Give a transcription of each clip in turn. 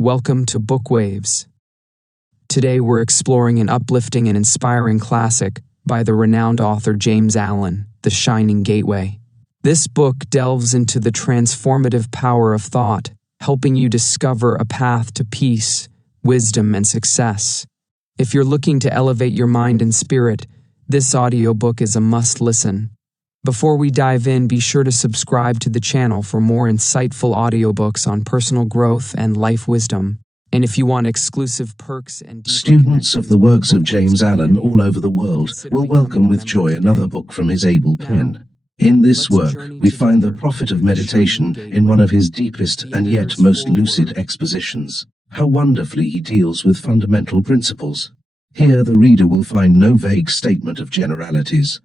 Welcome to Book Waves. Today we're exploring an uplifting and inspiring classic by the renowned author James Allen, The Shining Gateway. This book delves into the transformative power of thought, helping you discover a path to peace, wisdom, and success. If you're looking to elevate your mind and spirit, this audiobook is a must-listen. Before we dive in, be sure to subscribe to the channel for more insightful audiobooks on personal growth and life wisdom. And if you want exclusive perks and students of the works of James Allen all over the world will welcome with joy another book from his able pen. In this work, we find the prophet of meditation in one of his deepest and yet most lucid expositions. How wonderfully he deals with fundamental principles. Here the reader will find no vague statement of generalities,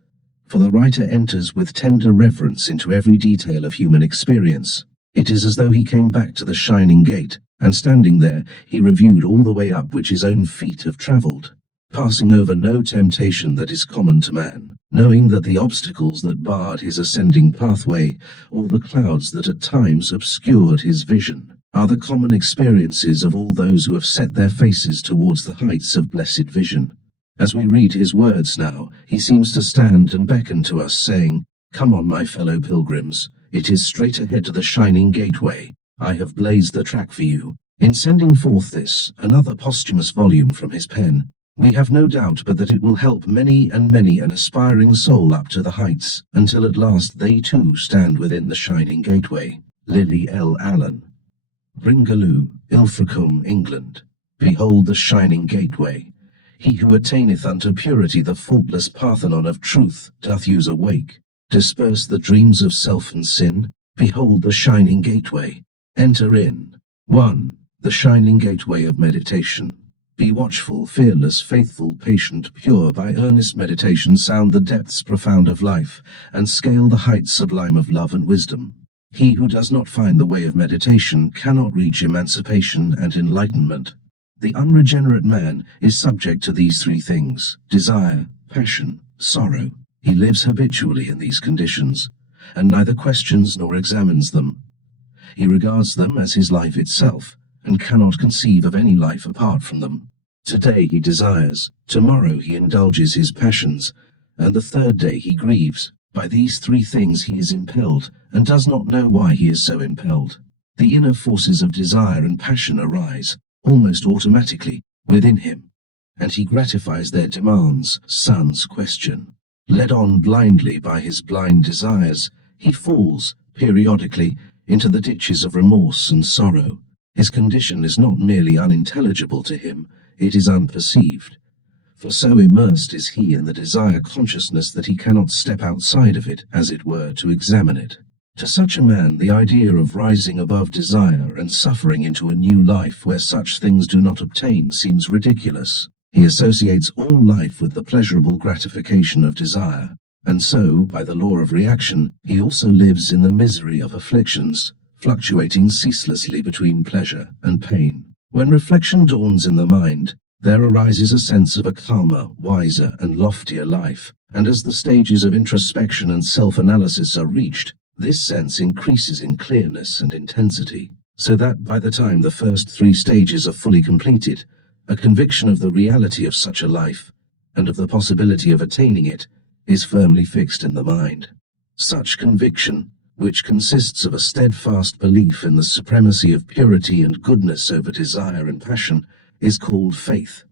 for the writer enters with tender reverence into every detail of human experience. It is as though he came back to the shining gate, and standing there, he reviewed all the way up which his own feet have travelled, passing over no temptation that is common to man, knowing that the obstacles that barred his ascending pathway, or the clouds that at times obscured his vision, are the common experiences of all those who have set their faces towards the heights of blessed vision. As we read his words now, he seems to stand and beckon to us, saying, "Come on, my fellow pilgrims, it is straight ahead to the shining gateway. I have blazed the track for you." In sending forth this, another posthumous volume from his pen, we have no doubt but that it will help many and many an aspiring soul up to the heights, until at last they too stand within the shining gateway. Lily L. Allen. Bringaloo, Ilfracombe, England. Behold the shining gateway. He who attaineth unto purity the faultless Parthenon of truth doth use awake, disperse the dreams of self and sin. Behold the shining gateway. Enter in. 1. The shining gateway of meditation. Be watchful, fearless, faithful, patient, pure, by earnest meditation sound the depths profound of life, and scale the heights sublime of love and wisdom. He who does not find the way of meditation cannot reach emancipation and enlightenment. The unregenerate man is subject to these three things: desire, passion, sorrow. He lives habitually in these conditions, and neither questions nor examines them. He regards them as his life itself, and cannot conceive of any life apart from them. Today he desires, tomorrow he indulges his passions, and the third day he grieves. By these three things he is impelled, and does not know why he is so impelled. The inner forces of desire and passion arise, almost automatically, within him, and he gratifies their demands. Son's question. Led on blindly by his blind desires, he falls, periodically, into the ditches of remorse and sorrow. His condition is not merely unintelligible to him, it is unperceived. For so immersed is he in the desire consciousness that he cannot step outside of it, as it were, to examine it. To such a man, the idea of rising above desire and suffering into a new life where such things do not obtain seems ridiculous. He associates all life with the pleasurable gratification of desire, and so, by the law of reaction, he also lives in the misery of afflictions, fluctuating ceaselessly between pleasure and pain. When reflection dawns in the mind, there arises a sense of a calmer, wiser, and loftier life, and as the stages of introspection and self-analysis are reached, this sense increases in clearness and intensity, so that by the time the first three stages are fully completed, a conviction of the reality of such a life, and of the possibility of attaining it, is firmly fixed in the mind. Such conviction, which consists of a steadfast belief in the supremacy of purity and goodness over desire and passion, is called faith.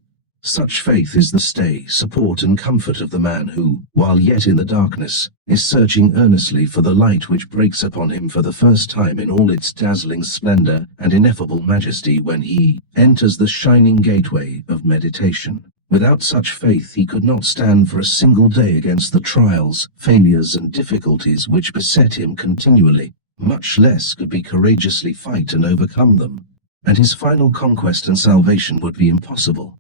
Such faith is the stay, support, and comfort of the man who, while yet in the darkness, is searching earnestly for the light which breaks upon him for the first time in all its dazzling splendor and ineffable majesty when he enters the shining gateway of meditation. Without such faith he could not stand for a single day against the trials, failures, and difficulties which beset him continually, much less could he courageously fight and overcome them, and his final conquest and salvation would be impossible.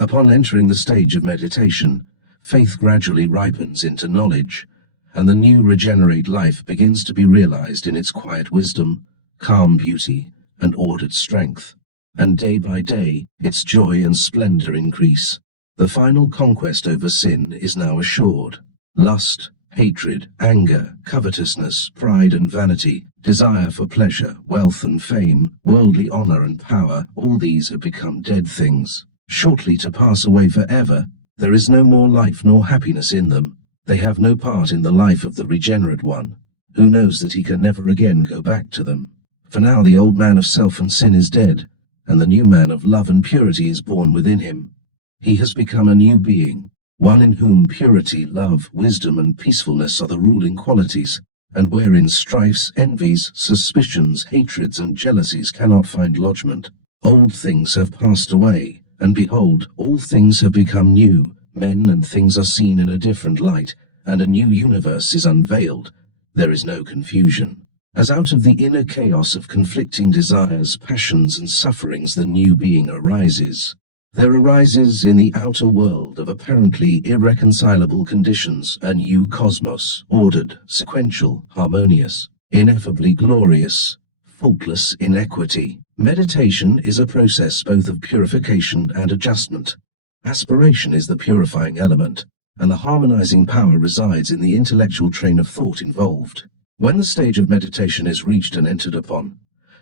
Upon entering the stage of meditation, faith gradually ripens into knowledge, and the new regenerate life begins to be realized in its quiet wisdom, calm beauty, and ordered strength, and day by day its joy and splendor increase. The final conquest over sin is now assured. Lust, Hatred, anger, covetousness, pride and vanity, desire for pleasure, wealth and fame, worldly honor and power, all these have become dead things, shortly to pass away forever. There is no more life nor happiness in them. They have no part in the life of the regenerate one, who knows that he can never again go back to them. For now the old man of self and sin is dead, and the new man of love and purity is born within him. He has become a new being, one in whom purity, love, wisdom and peacefulness are the ruling qualities, and wherein strifes, envies, suspicions, hatreds and jealousies cannot find lodgment. Old things have passed away, and behold, all things have become new. Men and things are seen in a different light, and a new universe is unveiled. There is no confusion. As out of the inner chaos of conflicting desires, passions and sufferings the new being arises, there arises in the outer world of apparently irreconcilable conditions a new cosmos, ordered, sequential, harmonious, ineffably glorious, faultless in equity. Meditation is a process both of purification and adjustment. Aspiration is the purifying element, and the harmonizing power resides in the intellectual train of thought involved. When the stage of meditation is reached and entered upon,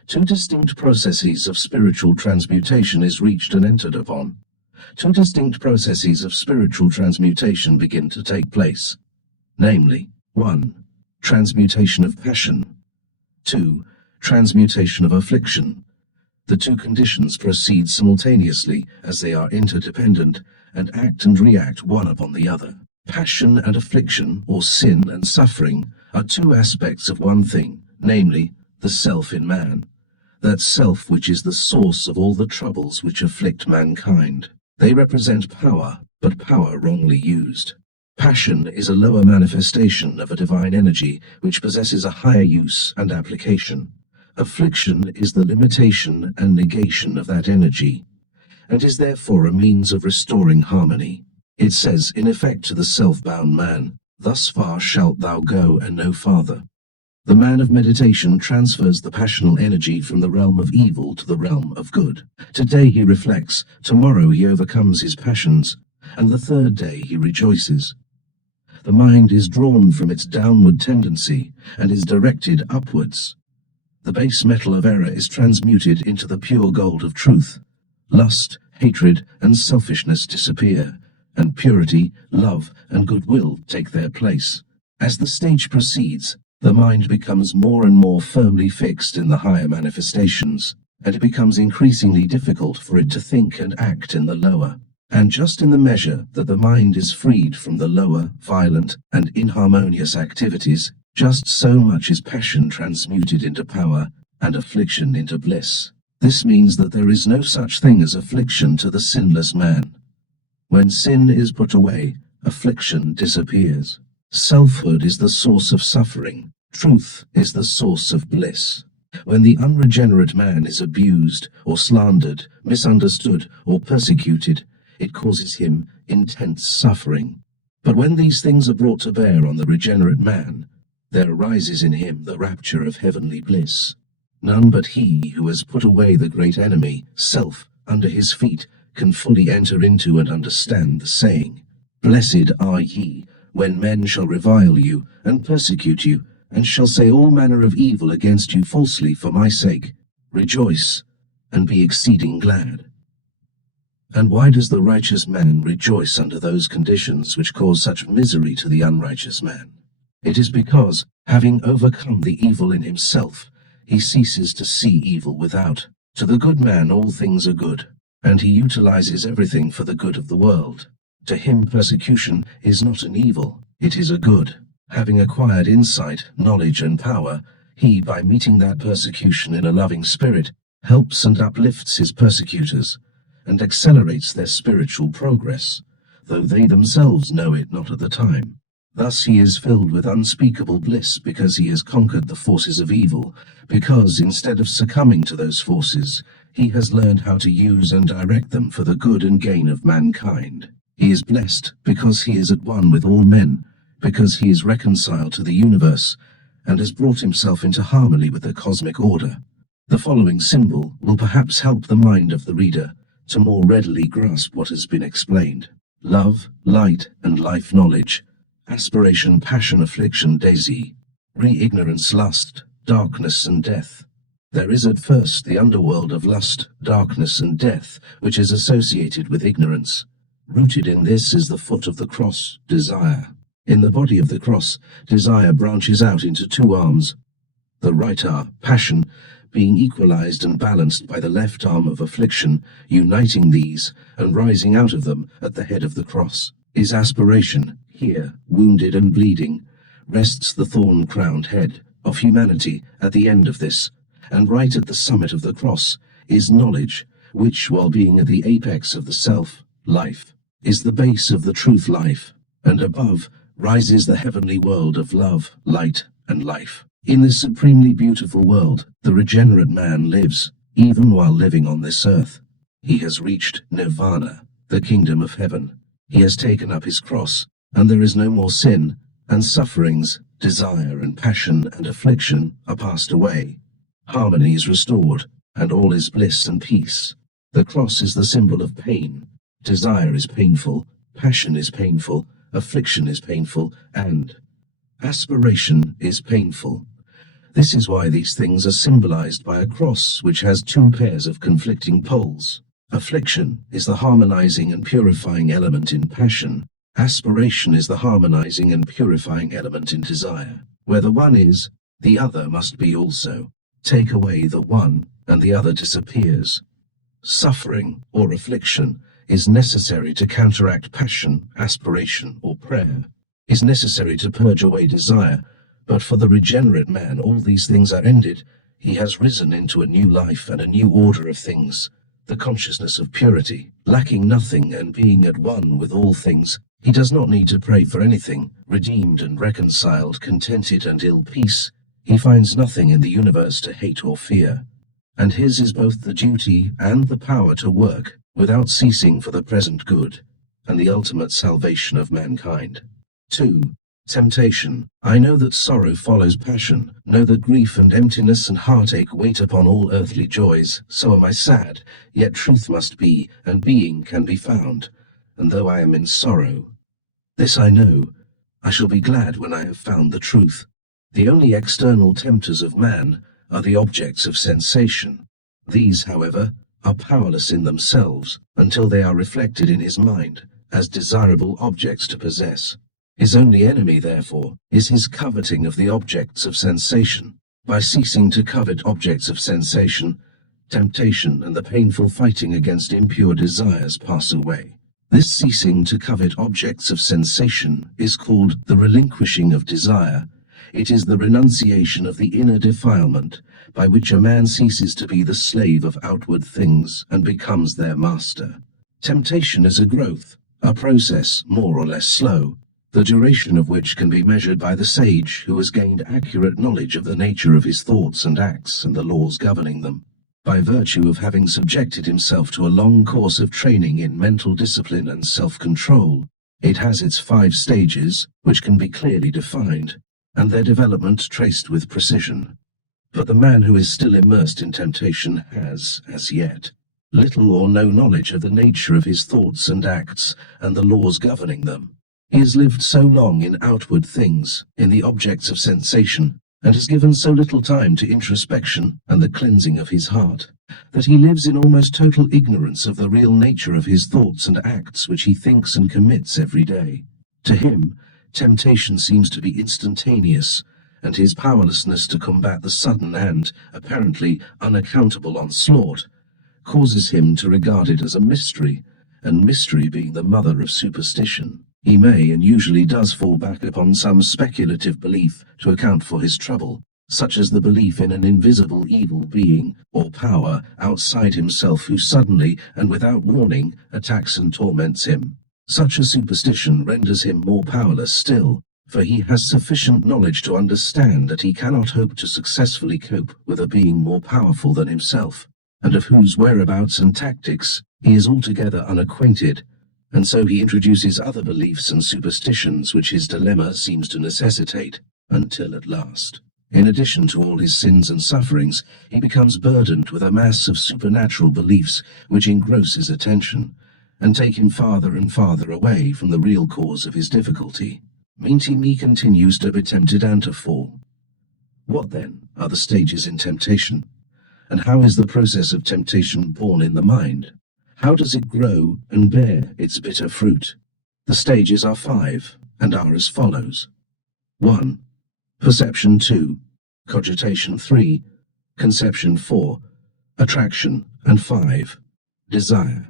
two distinct processes of spiritual transmutation is reached and entered upon. Two distinct processes of spiritual transmutation begin to take place. Namely, 1. Transmutation of passion. 2. Transmutation of affliction. The two conditions proceed simultaneously as they are interdependent and act and react one upon the other. Passion and affliction, or sin and suffering, are two aspects of one thing, namely, the self in man. That self which is the source of all the troubles which afflict mankind. They represent power, but power wrongly used. Passion is a lower manifestation of a divine energy which possesses a higher use and application. Affliction is the limitation and negation of that energy, and is therefore a means of restoring harmony. It says in effect to the self-bound man, "Thus far shalt thou go and no farther." The man of meditation transfers the passional energy from the realm of evil to the realm of good. Today he reflects, tomorrow he overcomes his passions, and the third day he rejoices. The mind is drawn from its downward tendency and is directed upwards. The base metal of error is transmuted into the pure gold of truth. Lust, hatred, and selfishness disappear, and purity, love, and goodwill take their place. As the stage proceeds, the mind becomes more and more firmly fixed in the higher manifestations, and it becomes increasingly difficult for it to think and act in the lower. And just in the measure that the mind is freed from the lower, violent, and inharmonious activities, just so much is passion transmuted into power, and affliction into bliss. This means that there is no such thing as affliction to the sinless man. When sin is put away, affliction disappears. Selfhood is the source of suffering. Truth is the source of bliss. When the unregenerate man is abused, or slandered, misunderstood, or persecuted, it causes him intense suffering. But when these things are brought to bear on the regenerate man, there arises in him the rapture of heavenly bliss. None but he who has put away the great enemy, self, under his feet, can fully enter into and understand the saying, "Blessed are ye, when men shall revile you, and persecute you, and shall say all manner of evil against you falsely for my sake. Rejoice, and be exceeding glad." And why does the righteous man rejoice under those conditions which cause such misery to the unrighteous man? It is because, having overcome the evil in himself, he ceases to see evil without. To the good man all things are good, and he utilizes everything for the good of the world. To him persecution is not an evil, it is a good. Having acquired insight, knowledge, and power, he, by meeting that persecution in a loving spirit, helps and uplifts his persecutors, and accelerates their spiritual progress, though they themselves know it not at the time. Thus he is filled with unspeakable bliss because he has conquered the forces of evil, because instead of succumbing to those forces, he has learned how to use and direct them for the good and gain of mankind. He is blessed because he is at one with all men, because he is reconciled to the universe, and has brought himself into harmony with the cosmic order. The following symbol will perhaps help the mind of the reader to more readily grasp what has been explained. Love, light, and life knowledge Aspiration, passion, affliction, daisy, re-ignorance, lust, darkness and death. There is at first the underworld of lust, darkness and death, which is associated with ignorance. Rooted in this is the foot of the cross, desire. In the body of the cross, desire branches out into two arms. The right arm, passion, being equalized and balanced by the left arm of affliction, uniting these and rising out of them at the head of the cross, is aspiration. Here, wounded and bleeding, rests the thorn-crowned head of humanity at the end of this, and right at the summit of the cross is knowledge, which, while being at the apex of the self, life, is the base of the truth life, and above rises the heavenly world of love, light, and life. In this supremely beautiful world, the regenerate man lives, even while living on this earth. He has reached nirvana, the kingdom of heaven. He has taken up his cross, and there is no more sin, and sufferings, desire and passion and affliction are passed away. Harmony is restored, and all is bliss and peace. The cross is the symbol of pain. Desire is painful, passion is painful, affliction is painful, and aspiration is painful. This is why these things are symbolized by a cross which has two pairs of conflicting poles. Affliction is the harmonizing and purifying element in passion. Aspiration is the harmonizing and purifying element in desire. Where the one is, the other must be also. Take away the one, and the other disappears. Suffering, or affliction, is necessary to counteract passion, aspiration, or prayer, is necessary to purge away desire, but for the regenerate man all these things are ended. He has risen into a new life and a new order of things, the consciousness of purity, lacking nothing and being at one with all things. He does not need to pray for anything. Redeemed and reconciled, contented and ill peace, he finds nothing in the universe to hate or fear, and his is both the duty and the power to work without ceasing for the present good and the ultimate salvation of mankind. 2. Temptation. I know that sorrow follows passion, know that grief and emptiness and heartache wait upon all earthly joys. So am I sad, yet truth must be, and being can be found. And though I am in sorrow, this I know, I shall be glad when I have found the truth. The only external tempters of man are the objects of sensation. These, however, are powerless in themselves until they are reflected in his mind as desirable objects to possess. His only enemy, therefore, is his coveting of the objects of sensation. By ceasing to covet objects of sensation, temptation and the painful fighting against impure desires pass away. This ceasing to covet objects of sensation is called the relinquishing of desire. It is the renunciation of the inner defilement, by which a man ceases to be the slave of outward things and becomes their master. Temptation is a growth, a process more or less slow, the duration of which can be measured by the sage who has gained accurate knowledge of the nature of his thoughts and acts and the laws governing them. By virtue of having subjected himself to a long course of training in mental discipline and self-control, it has its 5 stages, which can be clearly defined, and their development traced with precision. But the man who is still immersed in temptation has, as yet, little or no knowledge of the nature of his thoughts and acts and the laws governing them. He has lived so long in outward things, in the objects of sensation, and has given so little time to introspection and the cleansing of his heart, that he lives in almost total ignorance of the real nature of his thoughts and acts which he thinks and commits every day. To him, temptation seems to be instantaneous, and his powerlessness to combat the sudden and, apparently, unaccountable onslaught causes him to regard it as a mystery, and mystery being the mother of superstition, he may and usually does fall back upon some speculative belief to account for his trouble, such as the belief in an invisible evil being or power outside himself who suddenly and without warning attacks and torments him. Such a superstition renders him more powerless still, for he has sufficient knowledge to understand that he cannot hope to successfully cope with a being more powerful than himself, and of whose whereabouts and tactics he is altogether unacquainted, and so he introduces other beliefs and superstitions which his dilemma seems to necessitate, until at last, in addition to all his sins and sufferings, he becomes burdened with a mass of supernatural beliefs which engross his attention, and take him farther and farther away from the real cause of his difficulty. meaning he continues to be tempted and to fall. What then are the stages in temptation? And how is the process of temptation born in the mind? How does it grow and bear its bitter fruit? The stages are 5 and are as follows. 1. Perception 2. Cogitation 3. Conception 4. Attraction, and 5. Desire.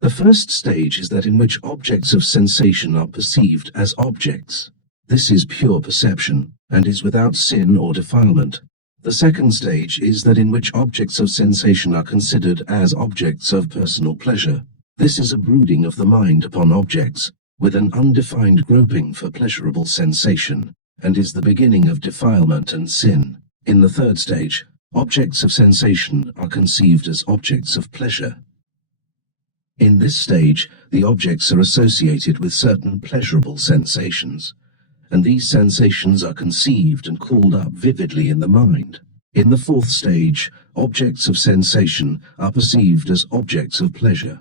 The first stage is that in which objects of sensation are perceived as objects. This is pure perception, and is without sin or defilement. The second stage is that in which objects of sensation are considered as objects of personal pleasure. This is a brooding of the mind upon objects, with an undefined groping for pleasurable sensation, and is the beginning of defilement and sin. In the third stage, objects of sensation are conceived as objects of pleasure. In this stage, the objects are associated with certain pleasurable sensations, and these sensations are conceived and called up vividly in the mind. In the fourth stage, objects of sensation are perceived as objects of pleasure.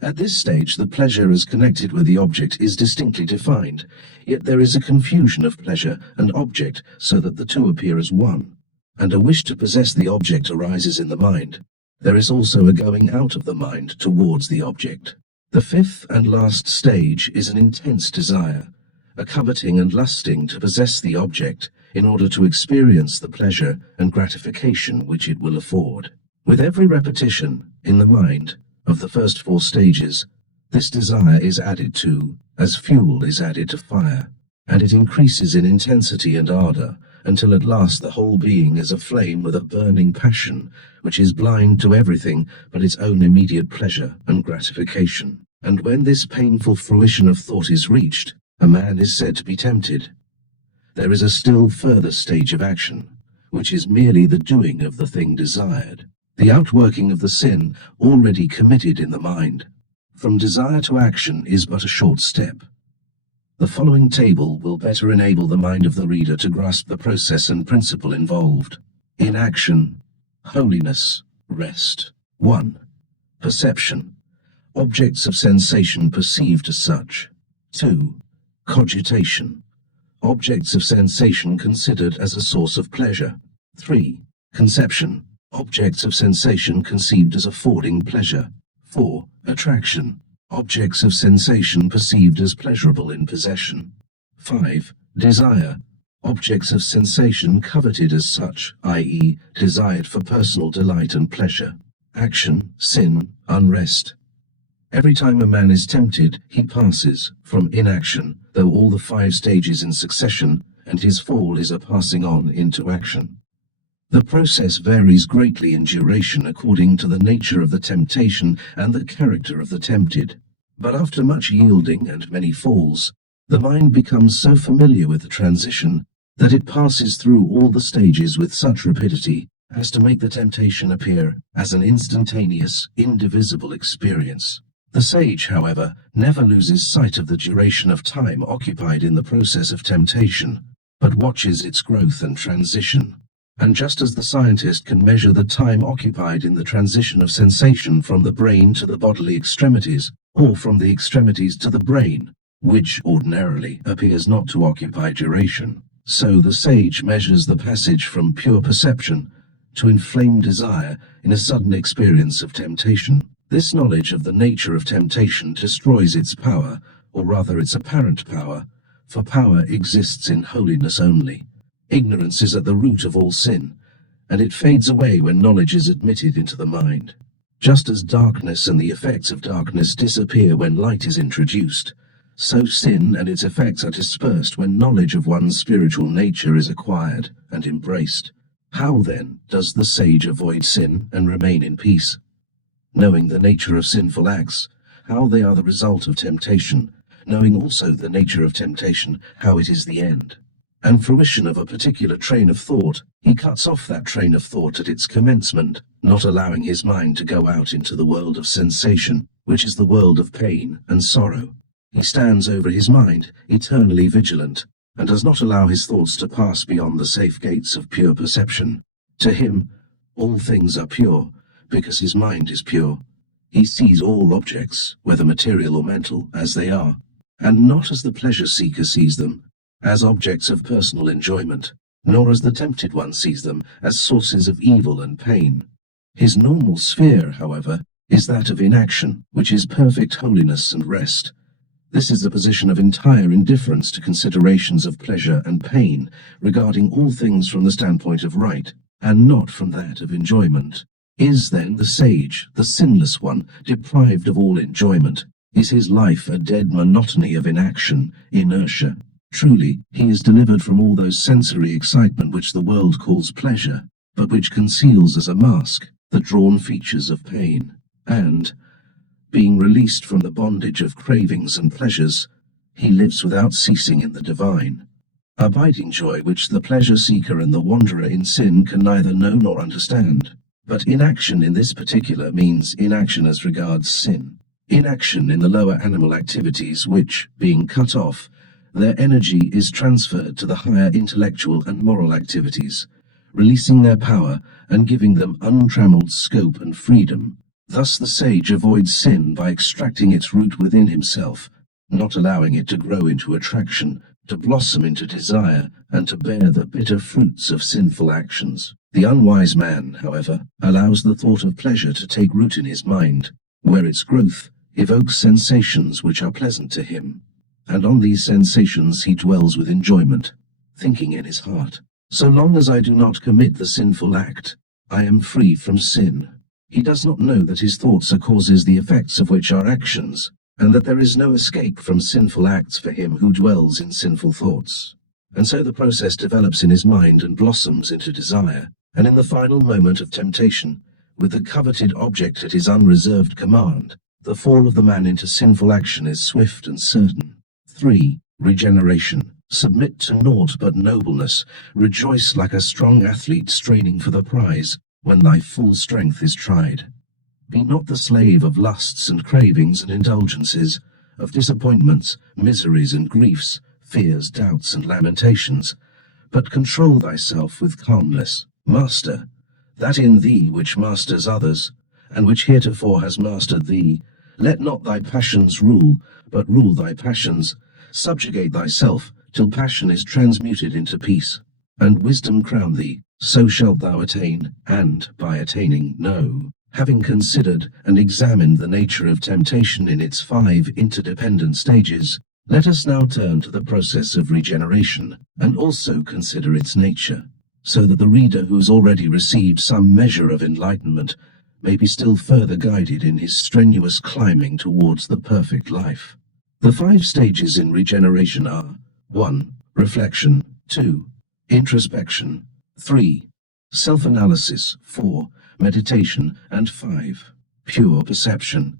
At this stage, the pleasure as connected with the object is distinctly defined, yet there is a confusion of pleasure and object so that the two appear as one, and a wish to possess the object arises in the mind. There is also a going out of the mind towards the object. The fifth and last stage is an intense desire, a coveting and lusting to possess the object in order to experience the pleasure and gratification which it will afford. With every repetition, in the mind, of the first 4 stages, this desire is added to, as fuel is added to fire, and it increases in intensity and ardor, until at last the whole being is aflame with a burning passion, which is blind to everything but its own immediate pleasure and gratification. And when this painful fruition of thought is reached, a man is said to be tempted. There is a still further stage of action, which is merely the doing of the thing desired, the outworking of the sin already committed in the mind. From desire to action is but a short step. The following table will better enable the mind of the reader to grasp the process and principle involved. In action, holiness, rest. 1. Perception. Objects of sensation perceived as such. 2. Cogitation. Objects of sensation considered as a source of pleasure. 3. Conception. Objects of sensation conceived as affording pleasure. 4. Attraction. Objects of sensation perceived as pleasurable in possession. 5. Desire. Objects of sensation coveted as such, i.e., desired for personal delight and pleasure. Action, sin, unrest. Every time a man is tempted, he passes from inaction, though all the 5 stages in succession, and his fall is a passing on into action. The process varies greatly in duration according to the nature of the temptation and the character of the tempted. But after much yielding and many falls, the mind becomes so familiar with the transition that it passes through all the stages with such rapidity as to make the temptation appear as an instantaneous, indivisible experience. The sage, however, never loses sight of the duration of time occupied in the process of temptation, but watches its growth and transition. And just as the scientist can measure the time occupied in the transition of sensation from the brain to the bodily extremities, or from the extremities to the brain, which ordinarily appears not to occupy duration, so the sage measures the passage from pure perception to inflamed desire in a sudden experience of temptation. This knowledge of the nature of temptation destroys its power, or rather its apparent power, for power exists in holiness only. Ignorance is at the root of all sin, and it fades away when knowledge is admitted into the mind. Just as darkness and the effects of darkness disappear when light is introduced, so sin and its effects are dispersed when knowledge of one's spiritual nature is acquired and embraced. How, then, does the sage avoid sin and remain in peace? Knowing the nature of sinful acts, how they are the result of temptation, knowing also the nature of temptation, how it is the end, and fruition of a particular train of thought, he cuts off that train of thought at its commencement, not allowing his mind to go out into the world of sensation, which is the world of pain and sorrow. He stands over his mind, eternally vigilant, and does not allow his thoughts to pass beyond the safe gates of pure perception. To him, all things are pure, because his mind is pure. He sees all objects, whether material or mental, as they are, and not as the pleasure seeker sees them, as objects of personal enjoyment, nor as the tempted one sees them as sources of evil and pain. His normal sphere, however, is that of inaction, which is perfect holiness and rest. This is the position of entire indifference to considerations of pleasure and pain, regarding all things from the standpoint of right, and not from that of enjoyment. Is then the sage, the sinless one, deprived of all enjoyment? Is his life a dead monotony of inaction, inertia? Truly, he is delivered from all those sensory excitement which the world calls pleasure, but which conceals as a mask the drawn features of pain. And, being released from the bondage of cravings and pleasures, he lives without ceasing in the divine. Abiding joy which the pleasure-seeker and the wanderer in sin can neither know nor understand. But inaction in this particular means inaction as regards sin. Inaction in the lower animal activities which, being cut off, their energy is transferred to the higher intellectual and moral activities, releasing their power and giving them untrammeled scope and freedom. Thus the sage avoids sin by extracting its root within himself, not allowing it to grow into attraction, to blossom into desire, and to bear the bitter fruits of sinful actions. The unwise man, however, allows the thought of pleasure to take root in his mind, where its growth evokes sensations which are pleasant to him, and on these sensations he dwells with enjoyment, thinking in his heart, "So long as I do not commit the sinful act, I am free from sin." He does not know that his thoughts are causes the effects of which are actions, and that there is no escape from sinful acts for him who dwells in sinful thoughts. And so the process develops in his mind and blossoms into desire, and in the final moment of temptation, with the coveted object at his unreserved command, the fall of the man into sinful action is swift and certain. 3. Regeneration. Submit to naught but nobleness. Rejoice like a strong athlete straining for the prize, when thy full strength is tried. Be not the slave of lusts and cravings and indulgences, of disappointments, miseries and griefs, fears, doubts and lamentations, but control thyself with calmness. Master that in thee which masters others, and which heretofore has mastered thee. Let not thy passions rule, but rule thy passions. Subjugate thyself, till passion is transmuted into peace, and wisdom crown thee. So shalt thou attain, and, by attaining, know. Having considered and examined the nature of temptation in its 5 interdependent stages, let us now turn to the process of regeneration, and also consider its nature, so that the reader who has already received some measure of enlightenment may be still further guided in his strenuous climbing towards the perfect life. The 5 stages in regeneration are: 1. Reflection. 2. Introspection. 3. Self-analysis. 4. Meditation. And 5. Pure perception.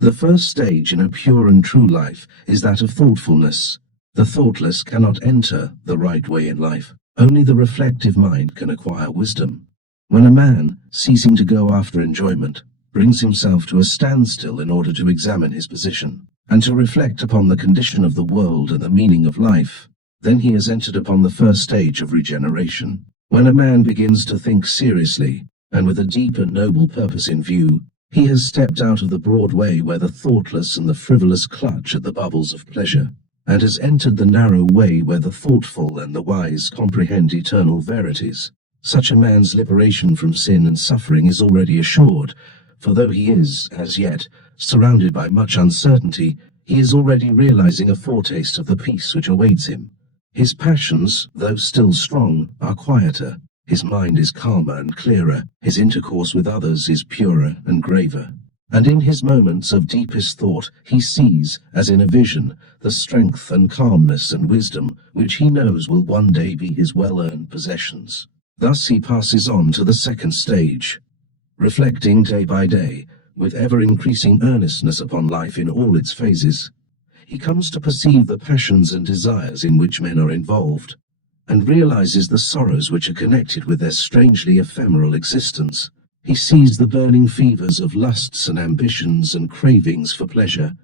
The first stage in a pure and true life is that of thoughtfulness. The thoughtless cannot enter the right way in life. Only the reflective mind can acquire wisdom. When a man, ceasing to go after enjoyment, brings himself to a standstill in order to examine his position, and to reflect upon the condition of the world and the meaning of life, then he has entered upon the first stage of regeneration. When a man begins to think seriously, and with a deep and noble purpose in view, he has stepped out of the broad way where the thoughtless and the frivolous clutch at the bubbles of pleasure, and has entered the narrow way where the thoughtful and the wise comprehend eternal verities. Such a man's liberation from sin and suffering is already assured, for though he is, as yet, surrounded by much uncertainty, he is already realizing a foretaste of the peace which awaits him. His passions, though still strong, are quieter, his mind is calmer and clearer, his intercourse with others is purer and graver. And in his moments of deepest thought he sees, as in a vision, the strength and calmness and wisdom which he knows will one day be his well-earned possessions. Thus he passes on to the second stage. Reflecting day by day, with ever-increasing earnestness upon life in all its phases, he comes to perceive the passions and desires in which men are involved, and realizes the sorrows which are connected with their strangely ephemeral existence. He sees the burning fevers of lusts and ambitions and cravings for pleasure,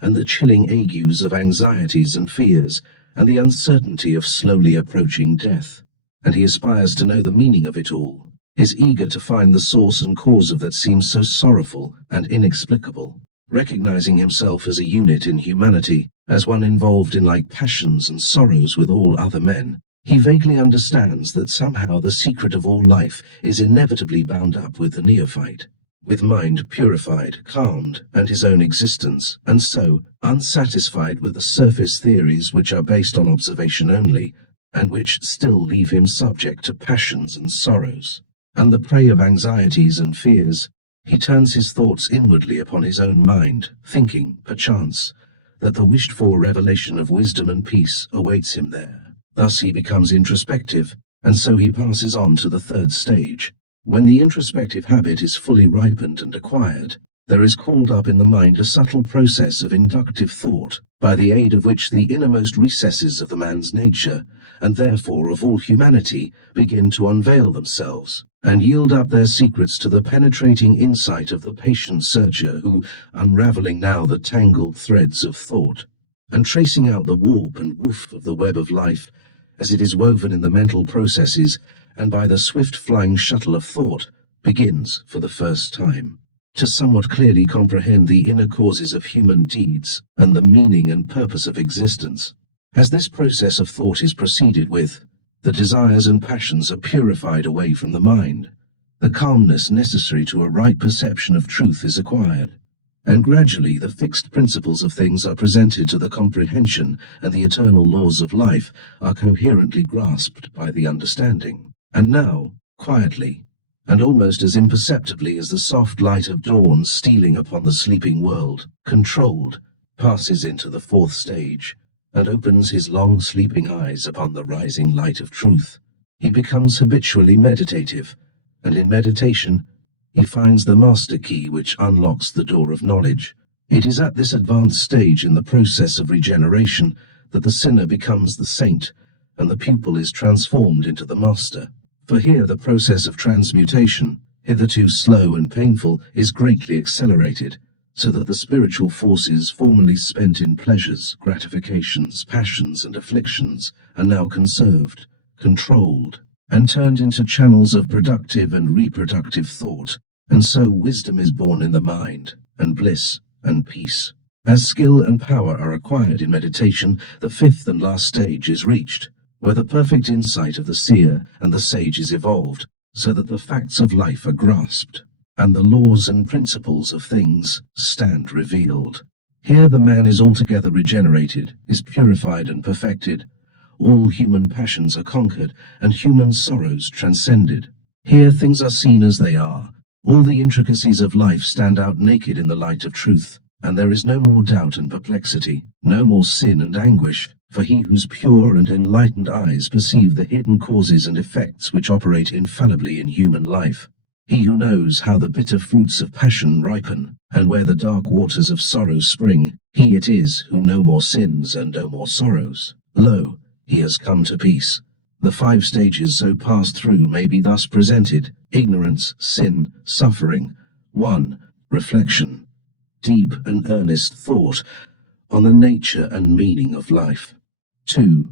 and the chilling agues of anxieties and fears, and the uncertainty of slowly approaching death. And he aspires to know the meaning of it all, is eager to find the source and cause of that seems so sorrowful and inexplicable. Recognizing himself as a unit in humanity, as one involved in like passions and sorrows with all other men, he vaguely understands that somehow the secret of all life is inevitably bound up with the neophyte, with mind purified, calmed, and his own existence, and so, unsatisfied with the surface theories which are based on observation only, and which still leave him subject to passions and sorrows, and the prey of anxieties and fears, he turns his thoughts inwardly upon his own mind, thinking, perchance, that the wished-for revelation of wisdom and peace awaits him there. Thus he becomes introspective, and so he passes on to the third stage. When the introspective habit is fully ripened and acquired, there is called up in the mind a subtle process of inductive thought, by the aid of which the innermost recesses of the man's nature, and therefore of all humanity, begin to unveil themselves, and yield up their secrets to the penetrating insight of the patient searcher who, unraveling now the tangled threads of thought, and tracing out the warp and woof of the web of life, as it is woven in the mental processes, and by the swift flying shuttle of thought, begins, for the first time, to somewhat clearly comprehend the inner causes of human deeds, and the meaning and purpose of existence. As this process of thought is proceeded with, the desires and passions are purified away from the mind, the calmness necessary to a right perception of truth is acquired, and gradually the fixed principles of things are presented to the comprehension, and the eternal laws of life are coherently grasped by the understanding. And now, quietly, and almost as imperceptibly as the soft light of dawn stealing upon the sleeping world, controlled, passes into the fourth stage, and opens his long sleeping eyes upon the rising light of truth. He becomes habitually meditative, and in meditation he finds the master key which unlocks the door of knowledge. It is at this advanced stage in the process of regeneration that the sinner becomes the saint, and the pupil is transformed into the master. For here the process of transmutation, hitherto slow and painful, is greatly accelerated, so that the spiritual forces formerly spent in pleasures, gratifications, passions, and afflictions are now conserved, controlled, and turned into channels of productive and reproductive thought, and so wisdom is born in the mind, and bliss, and peace. As skill and power are acquired in meditation, the fifth and last stage is reached, where the perfect insight of the seer and the sage is evolved, so that the facts of life are grasped, and the laws and principles of things stand revealed. Here the man is altogether regenerated, is purified and perfected. All human passions are conquered, and human sorrows transcended. Here things are seen as they are. All the intricacies of life stand out naked in the light of truth, and there is no more doubt and perplexity, no more sin and anguish, for he whose pure and enlightened eyes perceive the hidden causes and effects which operate infallibly in human life. He who knows how the bitter fruits of passion ripen, and where the dark waters of sorrow spring, he it is who no more sins and no more sorrows. Lo, he has come to peace. The 5 stages so passed through may be thus presented: ignorance, sin, suffering. 1. Reflection. Deep and earnest thought on the nature and meaning of life. 2.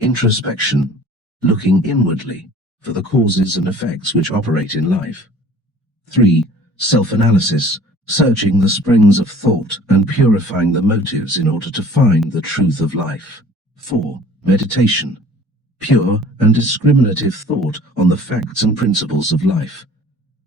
Introspection. Looking inwardly for the causes and effects which operate in life. 3. Self-analysis. Searching the springs of thought and purifying the motives in order to find the truth of life. 4. Meditation. Pure and discriminative thought on the facts and principles of life.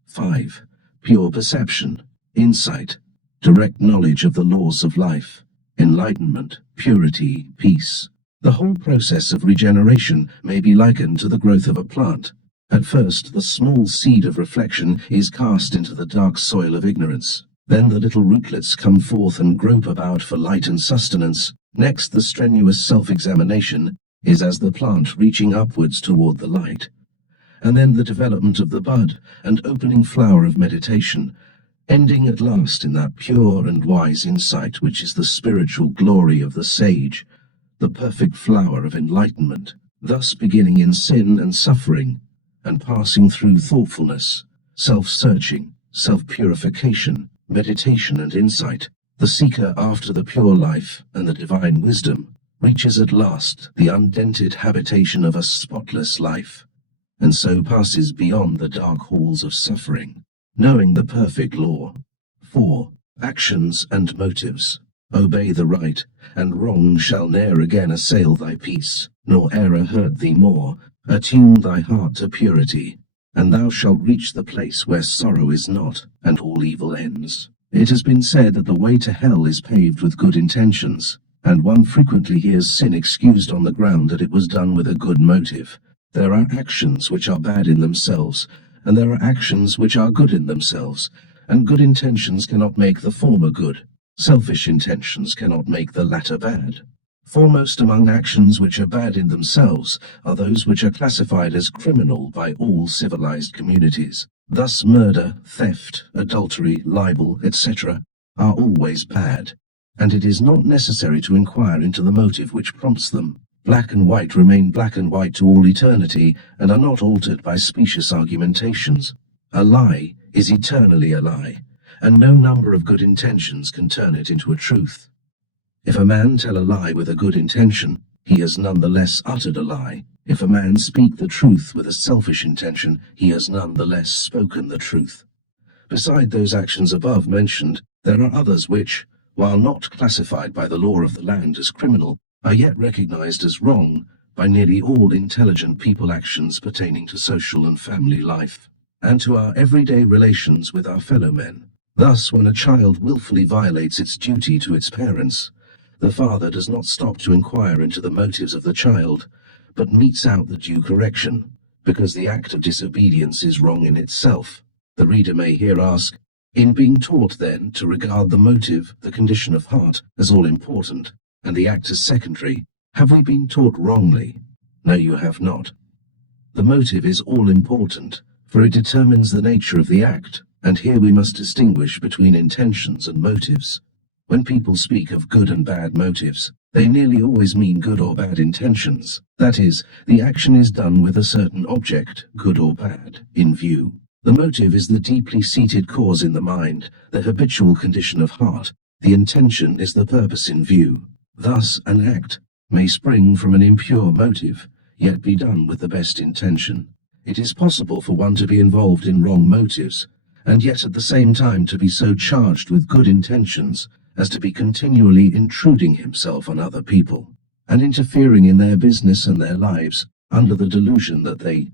5. Pure perception, insight, direct knowledge of the laws of life, enlightenment, purity, peace. The whole process of regeneration may be likened to the growth of a plant. At first, the small seed of reflection is cast into the dark soil of ignorance. Then the little rootlets come forth and grope about for light and sustenance. Next, the strenuous self-examination is as the plant reaching upwards toward the light. And then the development of the bud and opening flower of meditation, ending at last in that pure and wise insight which is the spiritual glory of the sage, the perfect flower of enlightenment, thus beginning in sin and suffering, and passing through thoughtfulness, self-searching, self-purification, meditation and insight. The seeker after the pure life and the divine wisdom reaches at last the undented habitation of a spotless life, and so passes beyond the dark halls of suffering, knowing the perfect law. 4. Actions and motives. Obey the right, and wrong shall ne'er again assail thy peace, nor error hurt thee more. Attune thy heart to purity, and thou shalt reach the place where sorrow is not, and all evil ends. It has been said that the way to hell is paved with good intentions, and one frequently hears sin excused on the ground that it was done with a good motive. There are actions which are bad in themselves, and there are actions which are good in themselves, and good intentions cannot make the former good. Selfish intentions cannot make the latter bad. Foremost among actions which are bad in themselves are those which are classified as criminal by all civilized communities. Thus murder, theft, adultery, libel, etc. are always bad, and it is not necessary to inquire into the motive which prompts them. Black and white remain black and white to all eternity and are not altered by specious argumentations. A lie is eternally a lie, and no number of good intentions can turn it into a truth. If a man tell a lie with a good intention, he has none the less uttered a lie. If a man speak the truth with a selfish intention, he has none the less spoken the truth. Beside those actions above mentioned, there are others which, while not classified by the law of the land as criminal, are yet recognized as wrong by nearly all intelligent people. Actions pertaining to social and family life, and to our everyday relations with our fellow men. Thus, when a child willfully violates its duty to its parents, the father does not stop to inquire into the motives of the child, but metes out the due correction, because the act of disobedience is wrong in itself. The reader may here ask, in being taught then to regard the motive, the condition of heart, as all important, and the act as secondary, have we been taught wrongly? No, you have not. The motive is all important, for it determines the nature of the act, and here we must distinguish between intentions and motives. When people speak of good and bad motives, they nearly always mean good or bad intentions. That is, the action is done with a certain object, good or bad, in view. The motive is the deeply seated cause in the mind, the habitual condition of heart. The intention is the purpose in view. Thus, an act may spring from an impure motive, yet be done with the best intention. It is possible for one to be involved in wrong motives, and yet at the same time to be so charged with good intentions as to be continually intruding himself on other people, and interfering in their business and their lives, under the delusion that they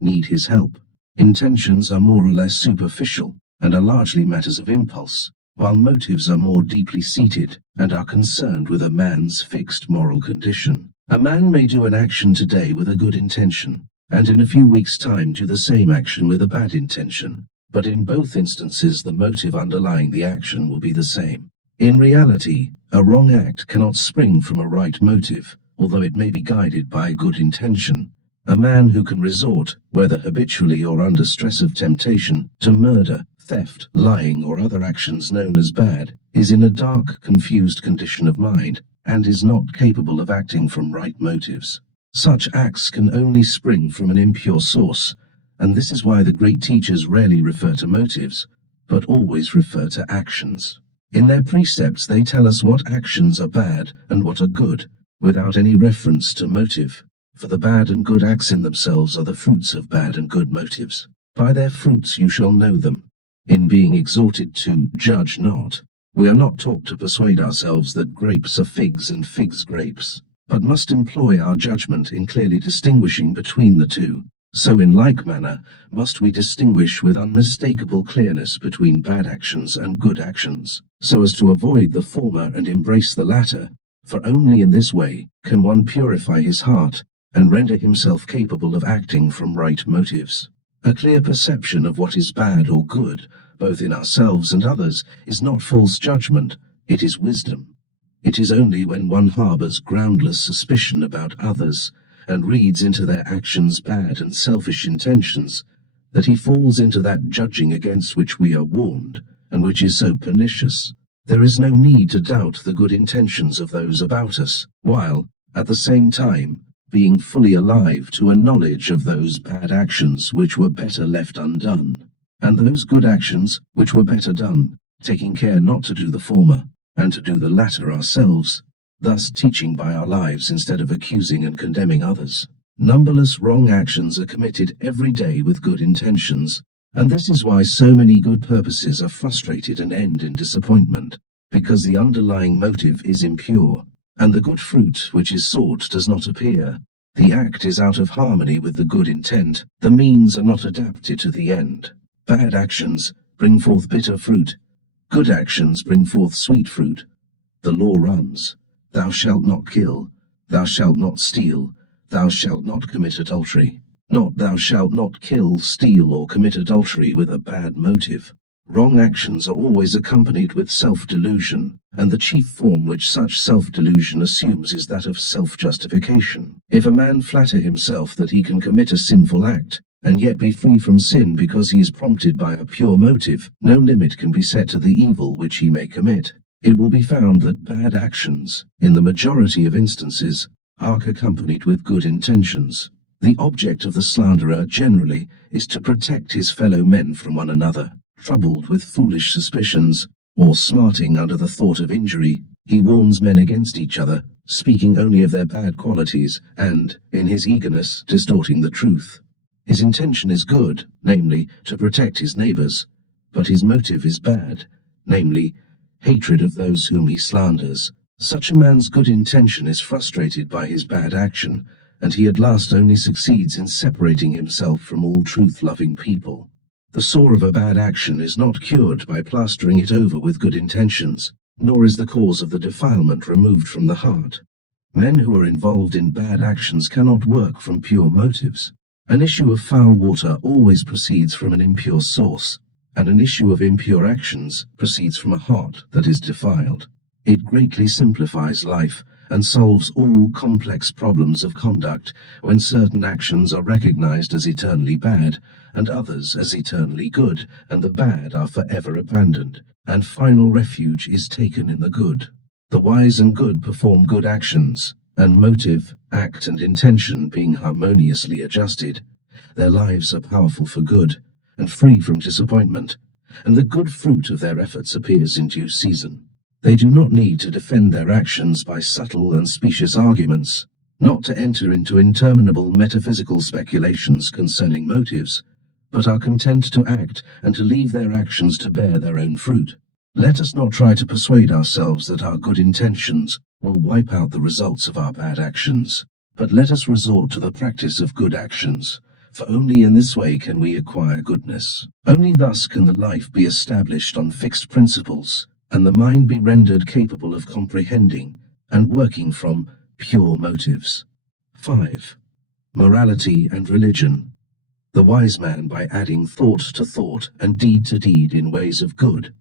need his help. Intentions are more or less superficial, and are largely matters of impulse, while motives are more deeply seated, and are concerned with a man's fixed moral condition. A man may do an action today with a good intention, and in a few weeks' time do the same action with a bad intention, but in both instances the motive underlying the action will be the same. In reality, a wrong act cannot spring from a right motive, although it may be guided by a good intention. A man who can resort, whether habitually or under stress of temptation, to murder, theft, lying, or other actions known as bad, is in a dark, confused condition of mind, and is not capable of acting from right motives. Such acts can only spring from an impure source, and this is why the great teachers rarely refer to motives, but always refer to actions. In their precepts they tell us what actions are bad and what are good, without any reference to motive, for the bad and good acts in themselves are the fruits of bad and good motives. By their fruits you shall know them. In being exhorted to judge not, we are not taught to persuade ourselves that grapes are figs and figs grapes, but must employ our judgment in clearly distinguishing between the two. So in like manner must we distinguish with unmistakable clearness between bad actions and good actions, so as to avoid the former and embrace the latter, for only in this way can one purify his heart and render himself capable of acting from right motives. A clear perception of what is bad or good, both in ourselves and others, is not false judgment, it is wisdom. It is only when one harbors groundless suspicion about others, and reads into their actions bad and selfish intentions, that he falls into that judging against which we are warned, and which is so pernicious. There is no need to doubt the good intentions of those about us, while, at the same time, being fully alive to a knowledge of those bad actions which were better left undone, and those good actions which were better done, taking care not to do the former, and to do the latter ourselves, thus teaching by our lives instead of accusing and condemning others. Numberless wrong actions are committed every day with good intentions, And this is why so many good purposes are frustrated and end in disappointment, because the underlying motive is impure, and the good fruit which is sought does not appear. The act is out of harmony with the good intent, the means are not adapted to the end. Bad actions bring forth bitter fruit, good actions bring forth sweet fruit. The law runs, "Thou shalt not kill, thou shalt not steal, thou shalt not commit adultery." Not "Thou shalt not kill, steal, or commit adultery" with a bad motive. Wrong actions are always accompanied with self-delusion, and the chief form which such self-delusion assumes is that of self-justification. If a man flatter himself that he can commit a sinful act, and yet be free from sin because he is prompted by a pure motive, no limit can be set to the evil which he may commit. It will be found that bad actions, in the majority of instances, are accompanied with good intentions. The object of the slanderer generally is to protect his fellow men from one another. Troubled with foolish suspicions, or smarting under the thought of injury, he warns men against each other, speaking only of their bad qualities, and, in his eagerness, distorting the truth. His intention is good, namely, to protect his neighbors, but his motive is bad, namely, hatred of those whom he slanders. Such a man's good intention is frustrated by his bad action, and he at last only succeeds in separating himself from all truth-loving people. The sore of a bad action is not cured by plastering it over with good intentions, nor is the cause of the defilement removed from the heart. Men who are involved in bad actions cannot work from pure motives. An issue of foul water always proceeds from an impure source, and an issue of impure actions proceeds from a heart that is defiled. It greatly simplifies life and solves all complex problems of conduct when certain actions are recognized as eternally bad and others as eternally good, and the bad are forever abandoned, and final refuge is taken in the good. The wise and good perform good actions, and motive, act, and intention being harmoniously adjusted, their lives are powerful for good and free from disappointment, and the good fruit of their efforts appears in due season. They do not need to defend their actions by subtle and specious arguments, not to enter into interminable metaphysical speculations concerning motives, but are content to act and to leave their actions to bear their own fruit. Let us not try to persuade ourselves that our good intentions will wipe out the results of our bad actions, but let us resort to the practice of good actions, for only in this way can we acquire goodness. Only thus can the life be established on fixed principles, and the mind be rendered capable of comprehending and working from pure motives. 5. Morality and religion. The wise man, by adding thought to thought and deed to deed in ways of good,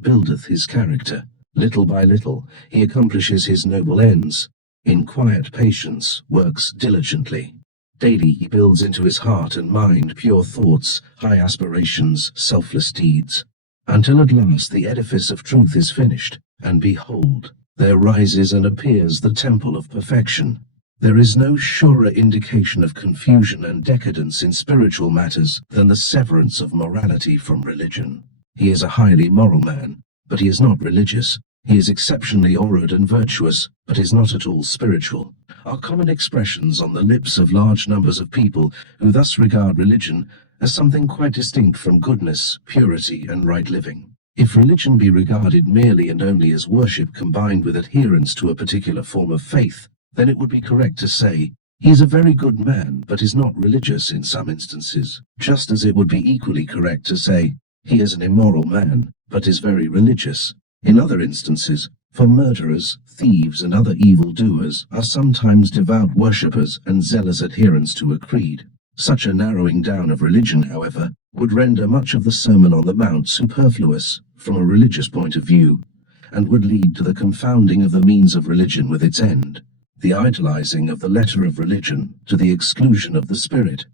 buildeth his character. Little by little he accomplishes his noble ends. In quiet patience works diligently. Daily he builds into his heart and mind pure thoughts, high aspirations, selfless deeds, until at last the edifice of truth is finished, and behold, there rises and appears the temple of perfection. There is no surer indication of confusion and decadence in spiritual matters than the severance of morality from religion. He is a highly moral man, but he is not religious. He is exceptionally oral and virtuous, but is not at all spiritual, are common expressions on the lips of large numbers of people who thus regard religion as something quite distinct from goodness, purity, and right living. If religion be regarded merely and only as worship combined with adherence to a particular form of faith, then it would be correct to say, he is a very good man, but is not religious in some instances, just as it would be equally correct to say, he is an immoral man, but is very religious in other instances, for murderers, thieves, and other evil-doers are sometimes devout worshippers and zealous adherents to a creed. Such a narrowing down of religion, however, would render much of the Sermon on the Mount superfluous from a religious point of view, and would lead to the confounding of the means of religion with its end, the idolizing of the letter of religion to the exclusion of the spirit.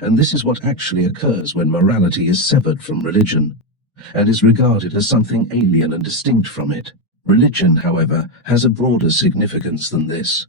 And this is what actually occurs when morality is severed from religion, and is regarded as something alien and distinct from it. Religion, however, has a broader significance than this,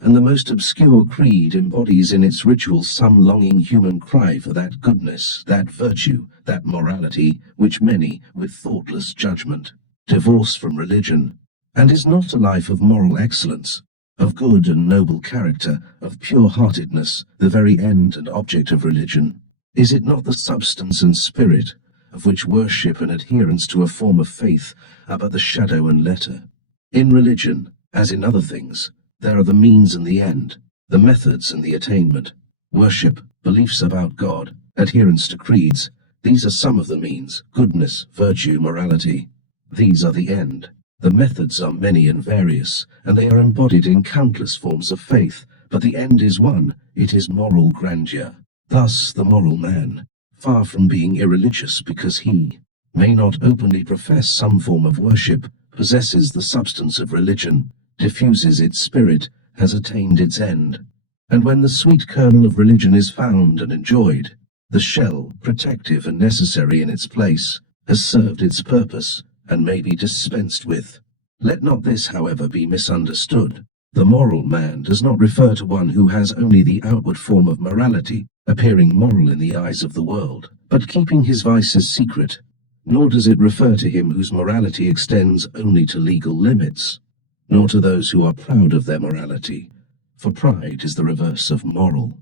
and the most obscure creed embodies in its rituals some longing human cry for that goodness, that virtue, that morality, which many, with thoughtless judgment, divorce from religion, and is not a life of moral excellence, of good and noble character, of pure-heartedness, the very end and object of religion. Is it not the substance and spirit, of which worship and adherence to a form of faith are but the shadow and letter? In religion, as in other things, there are the means and the end, the methods and the attainment. Worship, beliefs about God, adherence to creeds, these are some of the means: goodness, virtue, morality. These are the end. The methods are many and various, and they are embodied in countless forms of faith, but the end is one: it is moral grandeur. Thus the moral man, far from being irreligious because he may not openly profess some form of worship, possesses the substance of religion, diffuses its spirit, has attained its end. And when the sweet kernel of religion is found and enjoyed, the shell, protective and necessary in its place, has served its purpose, and may be dispensed with. Let not this, however, be misunderstood. The moral man does not refer to one who has only the outward form of morality, appearing moral in the eyes of the world, but keeping his vices secret. Nor does it refer to him whose morality extends only to legal limits, nor to those who are proud of their morality, for pride is the reverse of moral.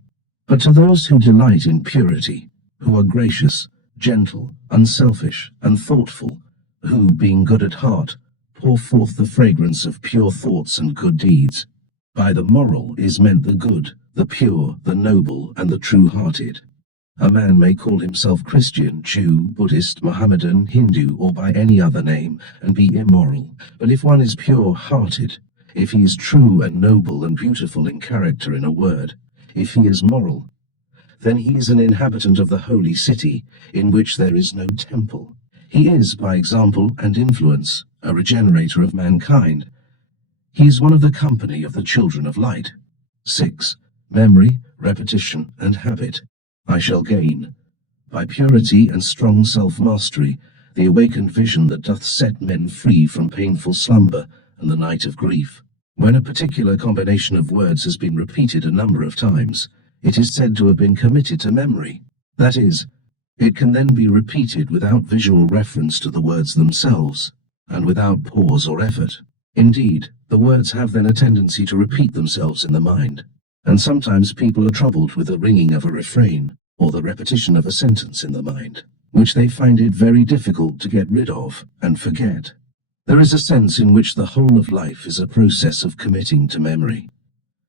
But to those who delight in purity, who are gracious, gentle, unselfish, and thoughtful, who, being good at heart, pour forth the fragrance of pure thoughts and good deeds. By the moral is meant the good, the pure, the noble, and the true-hearted. A man may call himself Christian, Jew, Buddhist, Mohammedan, Hindu, or by any other name, and be immoral. But if one is pure-hearted, if he is true and noble and beautiful in character, in a word, if he is moral, then he is an inhabitant of the holy city, in which there is no temple. He is, by example and influence, a regenerator of mankind. He is one of the company of the children of light. 6. Memory, repetition, and habit. I shall gain, by purity and strong self-mastery, the awakened vision that doth set men free from painful slumber and the night of grief. When a particular combination of words has been repeated a number of times, it is said to have been committed to memory. That is, it can then be repeated without visual reference to the words themselves, and without pause or effort. Indeed, the words have then a tendency to repeat themselves in the mind, and sometimes people are troubled with the ringing of a refrain, or the repetition of a sentence in the mind, which they find it very difficult to get rid of and forget. There is a sense in which the whole of life is a process of committing to memory.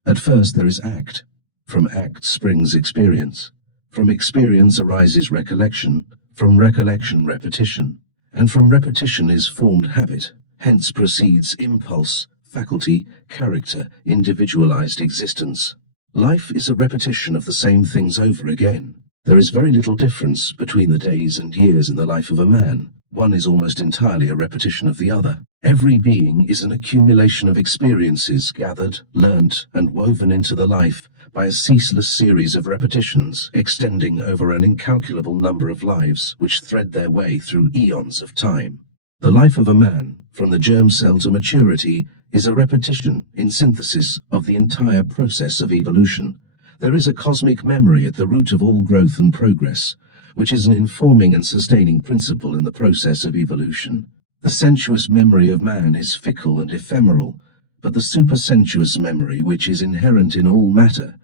At first there is act. From act springs experience. From experience arises recollection. From recollection, repetition. And from repetition is formed habit. Hence proceeds impulse, faculty, character, individualized existence. Life is a repetition of the same things over again. There is very little difference between the days and years in the life of a man. One is almost entirely a repetition of the other. Every being is an accumulation of experiences gathered, learnt, and woven into the life by a ceaseless series of repetitions extending over an incalculable number of lives which thread their way through eons of time. The life of a man, from the germ cell to maturity, is a repetition, in synthesis, of the entire process of evolution. There is a cosmic memory at the root of all growth and progress, which is an informing and sustaining principle in the process of evolution. The sensuous memory of man is fickle and ephemeral, but the supersensuous memory, which is inherent in all matter,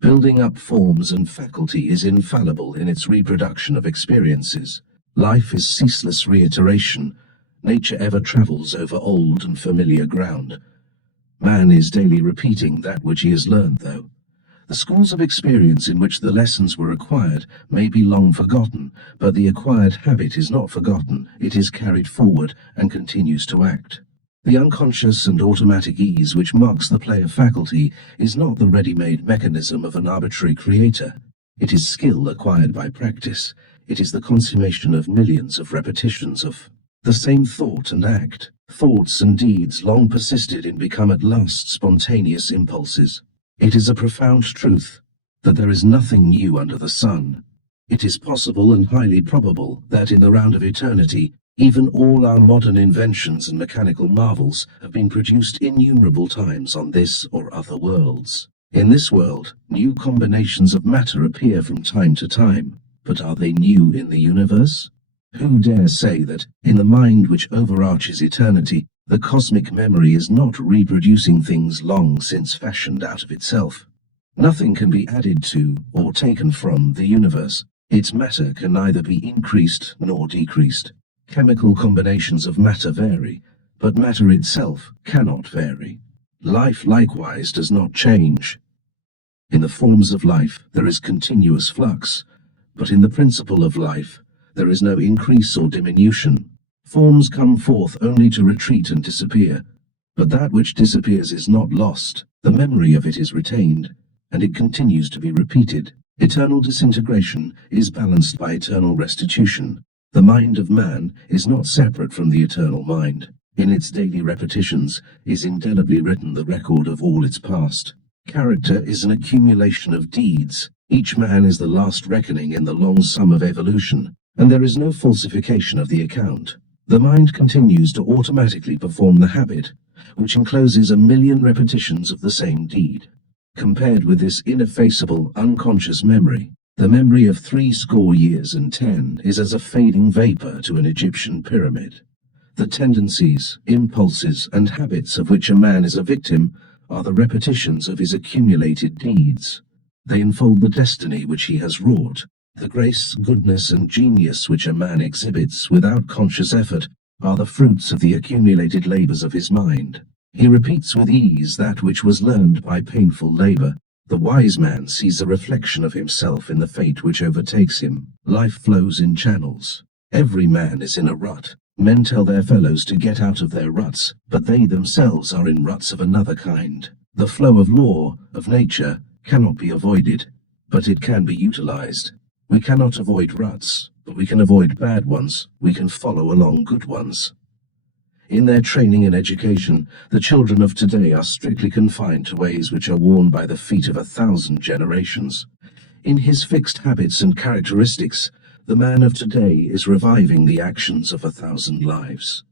building up forms and faculty, is infallible in its reproduction of experiences. Life is ceaseless reiteration. Nature ever travels over old and familiar ground. Man is daily repeating that which he has learned, though. The schools of experience in which the lessons were acquired may be long forgotten, but the acquired habit is not forgotten. It is carried forward and continues to act. The unconscious and automatic ease which marks the play of faculty is not the ready-made mechanism of an arbitrary creator. It is skill acquired by practice. It is the consummation of millions of repetitions of the same thought and act. Thoughts and deeds long persisted in become at last spontaneous impulses. It is a profound truth that there is nothing new under the sun. It is possible and highly probable that in the round of eternity, even all our modern inventions and mechanical marvels have been produced innumerable times on this or other worlds. In this world, new combinations of matter appear from time to time, but are they new in the universe? Who dare say that, in the mind which overarches eternity, the cosmic memory is not reproducing things long since fashioned out of itself? Nothing can be added to or taken from the universe. Its matter can neither be increased nor decreased. Chemical combinations of matter vary, but matter itself cannot vary. Life likewise does not change. In the forms of life there is continuous flux, but in the principle of life there is no increase or diminution. Forms come forth only to retreat and disappear, but that which disappears is not lost. The memory of it is retained, and it continues to be repeated. Eternal disintegration is balanced by eternal restitution. The mind of man is not separate from the eternal mind. In its daily repetitions is indelibly written the record of all its past. Character is an accumulation of deeds. Each man is the last reckoning in the long sum of evolution, and there is no falsification of the account. The mind continues to automatically perform the habit, which encloses 1,000,000 repetitions of the same deed. Compared with this ineffaceable, unconscious memory, the memory of 80 years and 10 is as a fading vapor to an Egyptian pyramid. The tendencies, impulses, and habits of which a man is a victim are the repetitions of his accumulated deeds. They unfold the destiny which he has wrought. The grace, goodness, and genius which a man exhibits without conscious effort are the fruits of the accumulated labors of his mind. He repeats with ease that which was learned by painful labor. The wise man sees a reflection of himself in the fate which overtakes him. Life flows in channels. Every man is in a rut. Men tell their fellows to get out of their ruts, but they themselves are in ruts of another kind. The flow of law, of nature, cannot be avoided, but it can be utilized. We cannot avoid ruts, but we can avoid bad ones. We can follow along good ones. In their training and education, the children of today are strictly confined to ways which are worn by the feet of 1,000 generations. In his fixed habits and characteristics, the man of today is reviving the actions of 1,000 lives.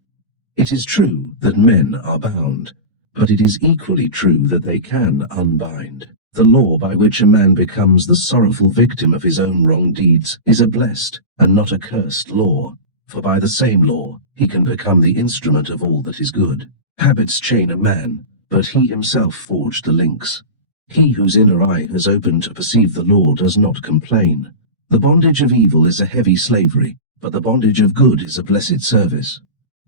It is true that men are bound, but it is equally true that they can unbind. The law by which a man becomes the sorrowful victim of his own wrong deeds is a blessed and not a cursed law, for by the same law he can become the instrument of all that is good. Habits chain a man, but he himself forged the links. He whose inner eye has opened to perceive the law does not complain. The bondage of evil is a heavy slavery, but the bondage of good is a blessed service.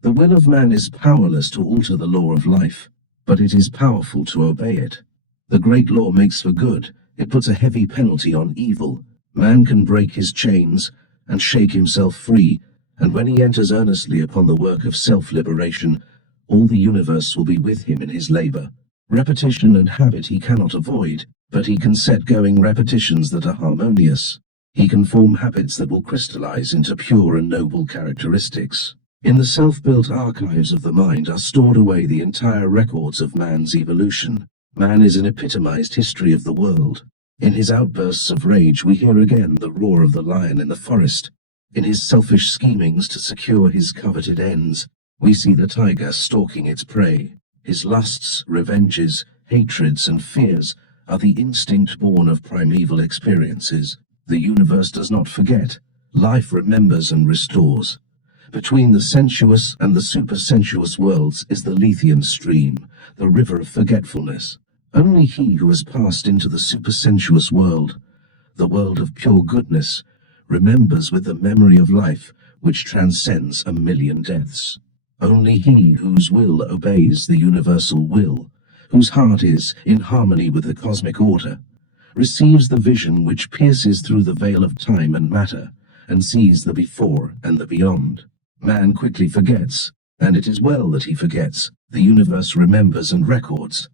The will of man is powerless to alter the law of life, but it is powerful to obey it. The great law makes for good. It puts a heavy penalty on evil. Man can break his chains and shake himself free, and when he enters earnestly upon the work of self-liberation, all the universe will be with him in his labor. Repetition and habit he cannot avoid, but he can set going repetitions that are harmonious. He can form habits that will crystallize into pure and noble characteristics. In the self-built archives of the mind are stored away the entire records of man's evolution. Man is an epitomized history of the world. In his outbursts of rage we hear again the roar of the lion in the forest. In his selfish schemings to secure his coveted ends, we see the tiger stalking its prey. His lusts, revenges, hatreds, and fears are the instinct born of primeval experiences. The universe does not forget. Life remembers and restores. Between the sensuous and the supersensuous worlds is the Lethean stream, the river of forgetfulness. Only he who has passed into the supersensuous world, the world of pure goodness, remembers with the memory of life which transcends 1,000,000 deaths. Only he whose will obeys the universal will, whose heart is in harmony with the cosmic order, receives the vision which pierces through the veil of time and matter, and sees the before and the beyond. Man quickly forgets, and it is well that he forgets. The universe remembers and records.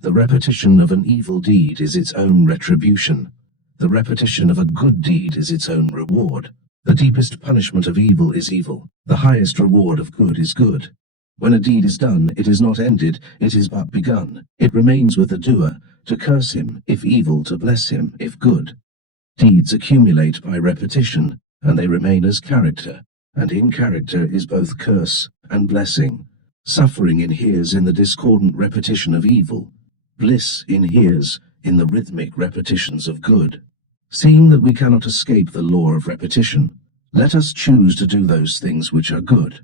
The repetition of an evil deed is its own retribution. The repetition of a good deed is its own reward. The deepest punishment of evil is evil. The highest reward of good is good. When a deed is done, it is not ended, it is but begun. It remains with the doer, to curse him, if evil, to bless him, if good. Deeds accumulate by repetition, and they remain as character, and in character is both curse and blessing. Suffering inheres in the discordant repetition of evil. Bliss inheres in the rhythmic repetitions of good. Seeing that we cannot escape the law of repetition, let us choose to do those things which are good.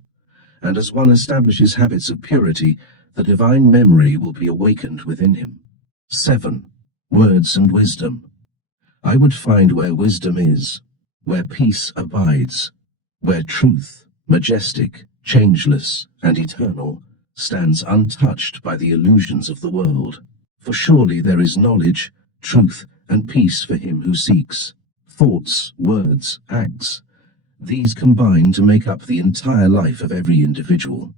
And as one establishes habits of purity, the divine memory will be awakened within him. 7. Words and wisdom. I would find where wisdom is. where peace abides, where truth, majestic, changeless, and eternal, stands untouched by the illusions of the world. For surely there is knowledge, truth, and peace for him who seeks. Thoughts, words, acts, these combine to make up the entire life of every individual.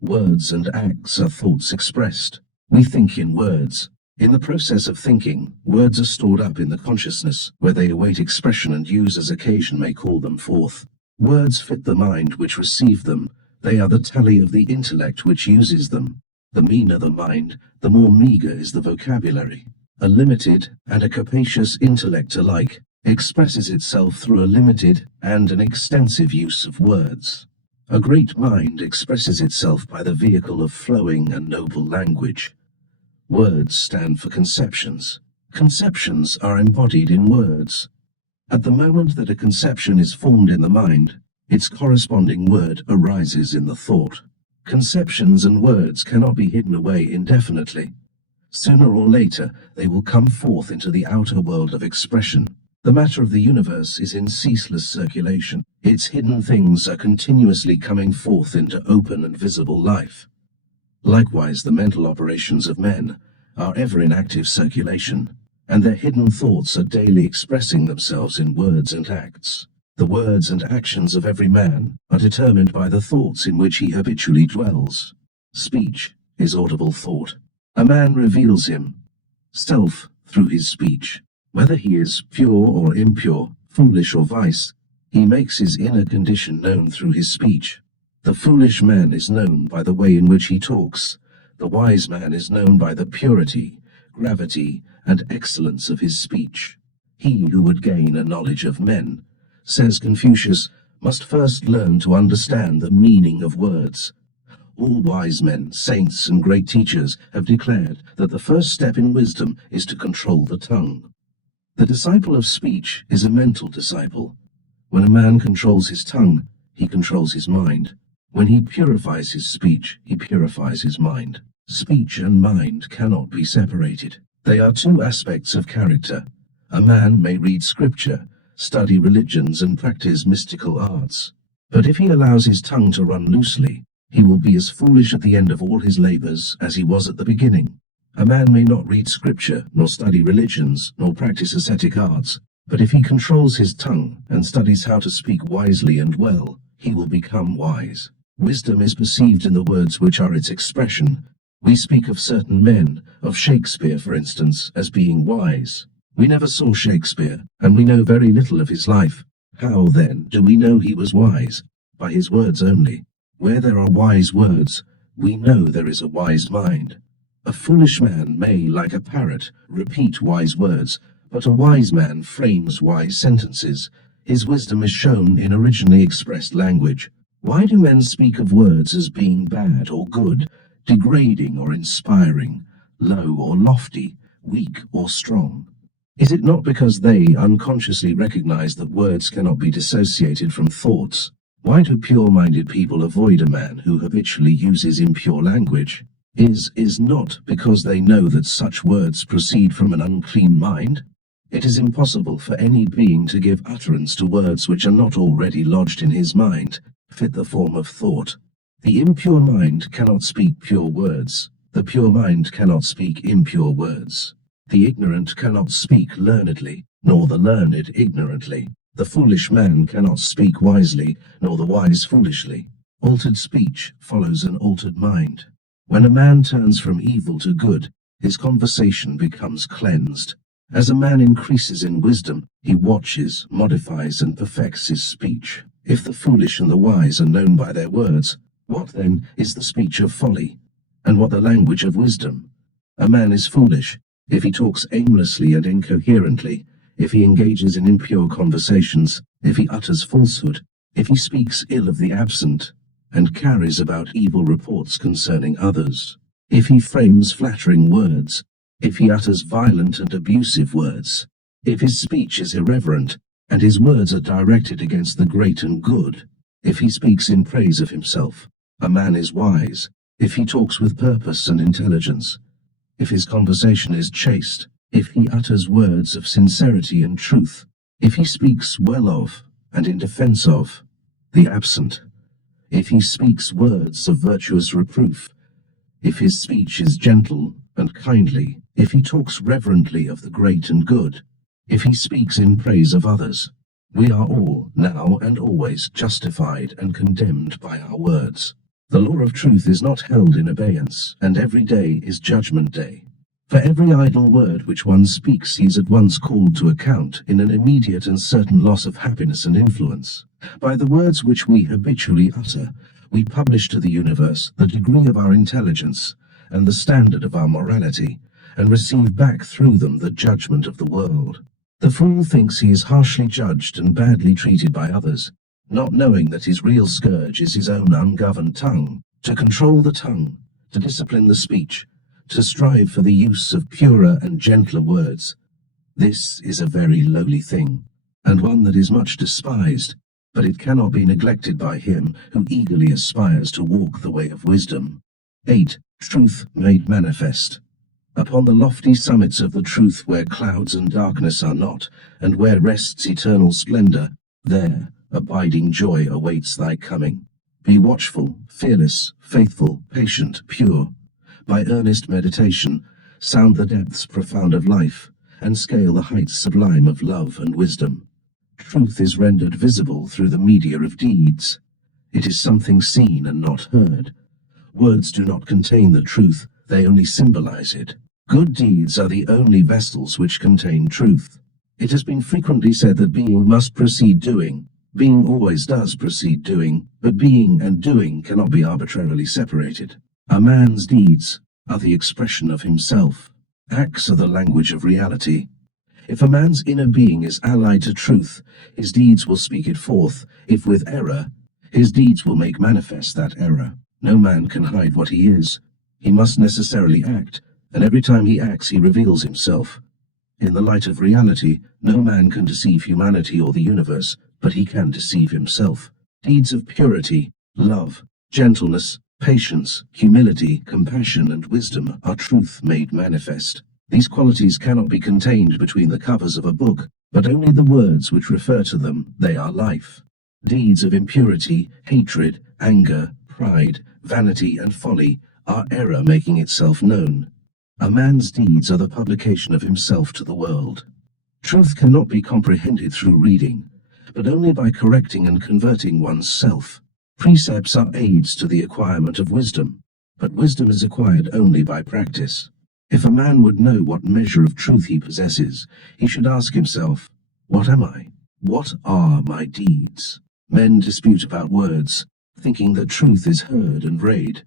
Words and acts are thoughts expressed. We think in words. In the process of thinking, words are stored up in the consciousness, where they await expression and use as occasion may call them forth. Words fit the mind which received them. They are the tally of the intellect which uses them. The meaner the mind, the more meager is the vocabulary. A limited and a capacious intellect alike expresses itself through a limited and an extensive use of words. A great mind expresses itself by the vehicle of flowing and noble language. Words stand for conceptions. Conceptions are embodied in words. At the moment that a conception is formed in the mind, its corresponding word arises in the thought. Conceptions and words cannot be hidden away indefinitely. Sooner or later, they will come forth into the outer world of expression. The matter of the universe is in ceaseless circulation. Its hidden things are continuously coming forth into open and visible life. Likewise, the mental operations of men are ever in active circulation, and their hidden thoughts are daily expressing themselves in words and acts. The words and actions of every man are determined by the thoughts in which he habitually dwells. Speech is audible thought. A man reveals himself through his speech. Whether he is pure or impure, foolish or wise, he makes his inner condition known through his speech. The foolish man is known by the way in which he talks. The wise man is known by the purity, gravity, and excellence of his speech. He who would gain a knowledge of men, says Confucius, must first learn to understand the meaning of words. All wise men, saints, and great teachers have declared that the first step in wisdom is to control the tongue. The disciple of speech is a mental disciple. When a man controls his tongue, he controls his mind. When he purifies his speech, he purifies his mind. Speech and mind cannot be separated. They are two aspects of character. A man may read scripture, study religions, and practice mystical arts. But if he allows his tongue to run loosely, he will be as foolish at the end of all his labors as he was at the beginning. A man may not read scripture, nor study religions, nor practice ascetic arts, but if he controls his tongue and studies how to speak wisely and well, he will become wise. Wisdom is perceived in the words which are its expression. We speak of certain men, of Shakespeare, for instance, as being wise. We never saw Shakespeare, and we know very little of his life. How, then, do we know he was wise? By his words only. Where there are wise words, we know there is a wise mind. A foolish man may, like a parrot, repeat wise words, but a wise man frames wise sentences. His wisdom is shown in originally expressed language. Why do men speak of words as being bad or good, degrading or inspiring, low or lofty, weak or strong? Is it not because they unconsciously recognize that words cannot be dissociated from thoughts? Why do pure-minded people avoid a man who habitually uses impure language? Is not because they know that such words proceed from an unclean mind? It is impossible for any being to give utterance to words which are not already lodged in his mind, fit the form of thought. The impure mind cannot speak pure words. The pure mind cannot speak impure words. The ignorant cannot speak learnedly, nor the learned ignorantly. The foolish man cannot speak wisely, nor the wise foolishly. Altered speech follows an altered mind. When a man turns from evil to good, his conversation becomes cleansed. As a man increases in wisdom, he watches, modifies, and perfects his speech. If the foolish and the wise are known by their words, what then is the speech of folly, and what the language of wisdom? A man is foolish if he talks aimlessly and incoherently, if he engages in impure conversations, if he utters falsehood, if he speaks ill of the absent, and carries about evil reports concerning others, if he frames flattering words, if he utters violent and abusive words, if his speech is irreverent, and his words are directed against the great and good, if he speaks in praise of himself, a man is wise, if he talks with purpose and intelligence, if his conversation is chaste, if he utters words of sincerity and truth, If he speaks well of, and in defense of, the absent, if he speaks words of virtuous reproof, if his speech is gentle and kindly, if he talks reverently of the great and good, if he speaks in praise of others, we are all, now and always, justified and condemned by our words. The law of truth is not held in abeyance, and every day is judgment day. For every idle word which one speaks he is at once called to account in an immediate and certain loss of happiness and influence. By the words which we habitually utter, we publish to the universe the degree of our intelligence and the standard of our morality, and receive back through them the judgment of the world. The fool thinks he is harshly judged and badly treated by others, not knowing that his real scourge is his own ungoverned tongue. To control the tongue, to discipline the speech, to strive for the use of purer and gentler words, this is a very lowly thing, and one that is much despised, but it cannot be neglected by him who eagerly aspires to walk the way of wisdom. 8. Truth made manifest. Upon the lofty summits of the truth, where clouds and darkness are not, and where rests eternal splendor, there abiding joy awaits thy coming. Be watchful, fearless, faithful, patient, pure. By earnest meditation, sound the depths profound of life, and scale the heights sublime of love and wisdom. Truth is rendered visible through the media of deeds. It is something seen and not heard. Words do not contain the truth, they only symbolize it. Good deeds are the only vessels which contain truth. It has been frequently said that being must precede doing. Being always does precede doing, but being and doing cannot be arbitrarily separated. A man's deeds are the expression of himself. Acts are the language of reality. If a man's inner being is allied to truth, his deeds will speak it forth. If with error, his deeds will make manifest that error. No man can hide what he is. He must necessarily act, and every time he acts he reveals himself. In the light of reality, no man can deceive humanity or the universe, but he can deceive himself. Deeds of purity, love, gentleness, patience, humility, compassion, and wisdom are truth made manifest. These qualities cannot be contained between the covers of a book, but only the words which refer to them. They are life. Deeds of impurity, hatred, anger, pride, vanity, and folly are error making itself known. A man's deeds are the publication of himself to the world. Truth cannot be comprehended through reading, but only by correcting and converting one's self. Precepts are aids to the acquirement of wisdom, but wisdom is acquired only by practice. If a man would know what measure of truth he possesses, he should ask himself, what am I? What are my deeds? Men dispute about words, thinking that truth is heard and read.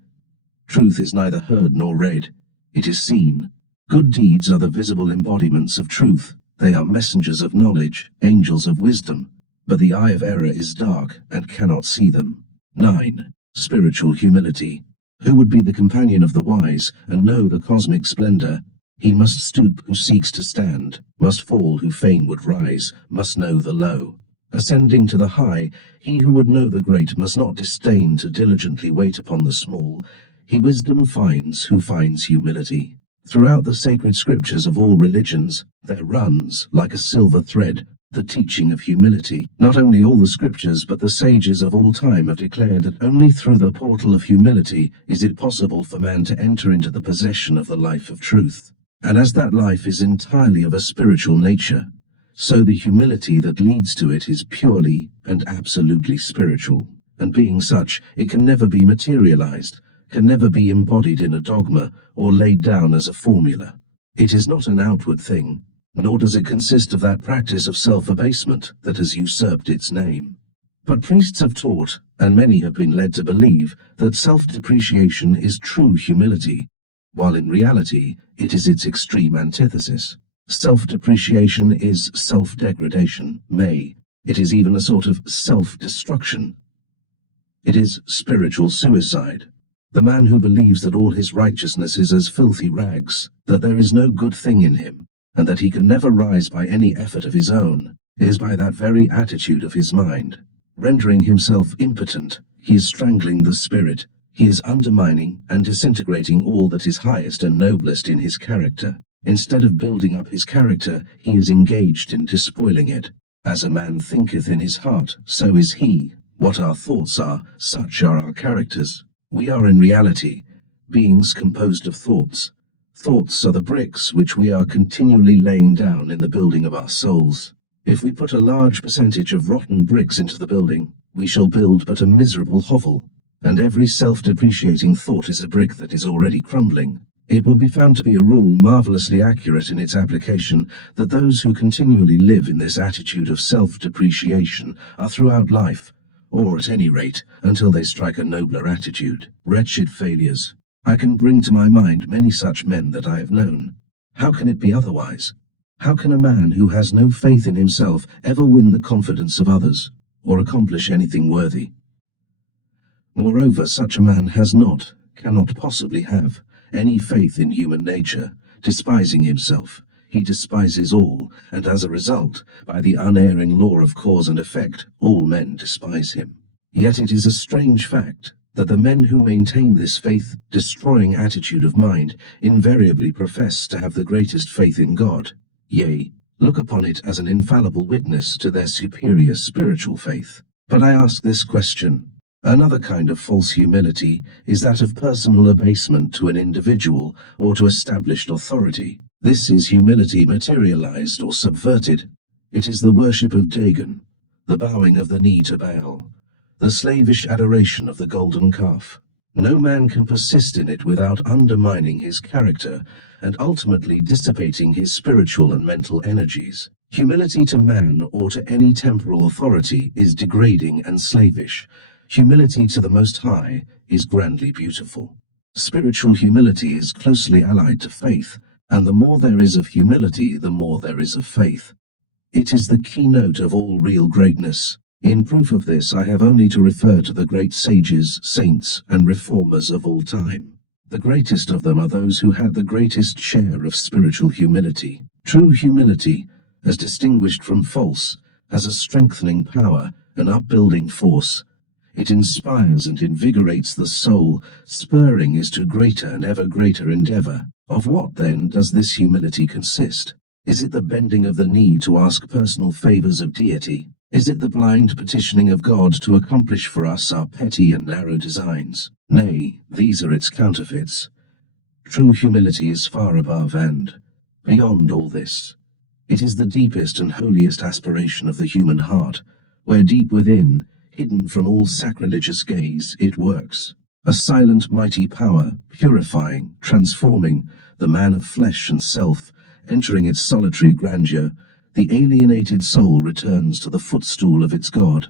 Truth is neither heard nor read. It is seen. Good deeds are the visible embodiments of truth. They are messengers of knowledge, angels of wisdom, but the eye of error is dark and cannot see them. 9. Spiritual humility. Who would be the companion of the wise and know the cosmic splendor? He must stoop who seeks to stand, must fall who fain would rise, must know the low. Ascending to the high, he who would know the great must not disdain to diligently wait upon the small. He wisdom finds who finds humility. Throughout the sacred scriptures of all religions, there runs, like a silver thread, the teaching of humility. Not only all the scriptures but the sages of all time have declared that only through the portal of humility is it possible for man to enter into the possession of the life of truth. And as that life is entirely of a spiritual nature, so the humility that leads to it is purely and absolutely spiritual. And being such, it can never be materialized, can never be embodied in a dogma or laid down as a formula. It is not an outward thing, nor does it consist of that practice of self-abasement that has usurped its name. But priests have taught, and many have been led to believe, that self-depreciation is true humility, while in reality it is its extreme antithesis. Self-depreciation is self-degradation, it is even a sort of self-destruction. It is spiritual suicide. The man who believes that all his righteousness is as filthy rags, that there is no good thing in him, and that he can never rise by any effort of his own, is by that very attitude of his mind, rendering himself impotent. He is strangling the spirit. He is undermining and disintegrating all that is highest and noblest in his character. Instead of building up his character, he is engaged in despoiling it. As a man thinketh in his heart, so is he. What our thoughts are, such are our characters. We are in reality beings composed of thoughts. Thoughts are the bricks which we are continually laying down in the building of our souls. If we put a large percentage of rotten bricks into the building, we shall build but a miserable hovel. And every self-depreciating thought is a brick that is already crumbling. It will be found to be a rule marvelously accurate in its application that those who continually live in this attitude of self-depreciation are throughout life, or at any rate, until they strike a nobler attitude, wretched failures. I can bring to my mind many such men that I have known. How can it be otherwise? How can a man who has no faith in himself ever win the confidence of others, or accomplish anything worthy? Moreover, such a man cannot possibly have, any faith in human nature. Despising himself, he despises all, and as a result, by the unerring law of cause and effect, all men despise him. Yet it is a strange fact that the men who maintain this faith-destroying attitude of mind invariably profess to have the greatest faith in God, yea, look upon it as an infallible witness to their superior spiritual faith. But I ask this question. Another kind of false humility is that of personal abasement to an individual or to established authority. This is humility materialized or subverted. It is the worship of Dagon, the bowing of the knee to Baal, the slavish adoration of the golden calf. No man can persist in it without undermining his character and ultimately dissipating his spiritual and mental energies. Humility to man or to any temporal authority is degrading and slavish. Humility to the Most High is grandly beautiful. Spiritual humility is closely allied to faith, and the more there is of humility, the more there is of faith. It is the keynote of all real greatness. In proof of this, I have only to refer to the great sages, saints, and reformers of all time. The greatest of them are those who had the greatest share of spiritual humility. True humility, as distinguished from false, has a strengthening power, an upbuilding force. It inspires and invigorates the soul, spurring is to greater and ever greater endeavor. Of what, then, does this humility consist? Is it the bending of the knee to ask personal favors of deity? Is it the blind petitioning of God to accomplish for us our petty and narrow designs? Nay, these are its counterfeits. True humility is far above and beyond all this. It is the deepest and holiest aspiration of the human heart, where deep within, hidden from all sacrilegious gaze, it works. A silent mighty power, purifying, transforming, the man of flesh and self, entering its solitary grandeur, the alienated soul returns to the footstool of its God,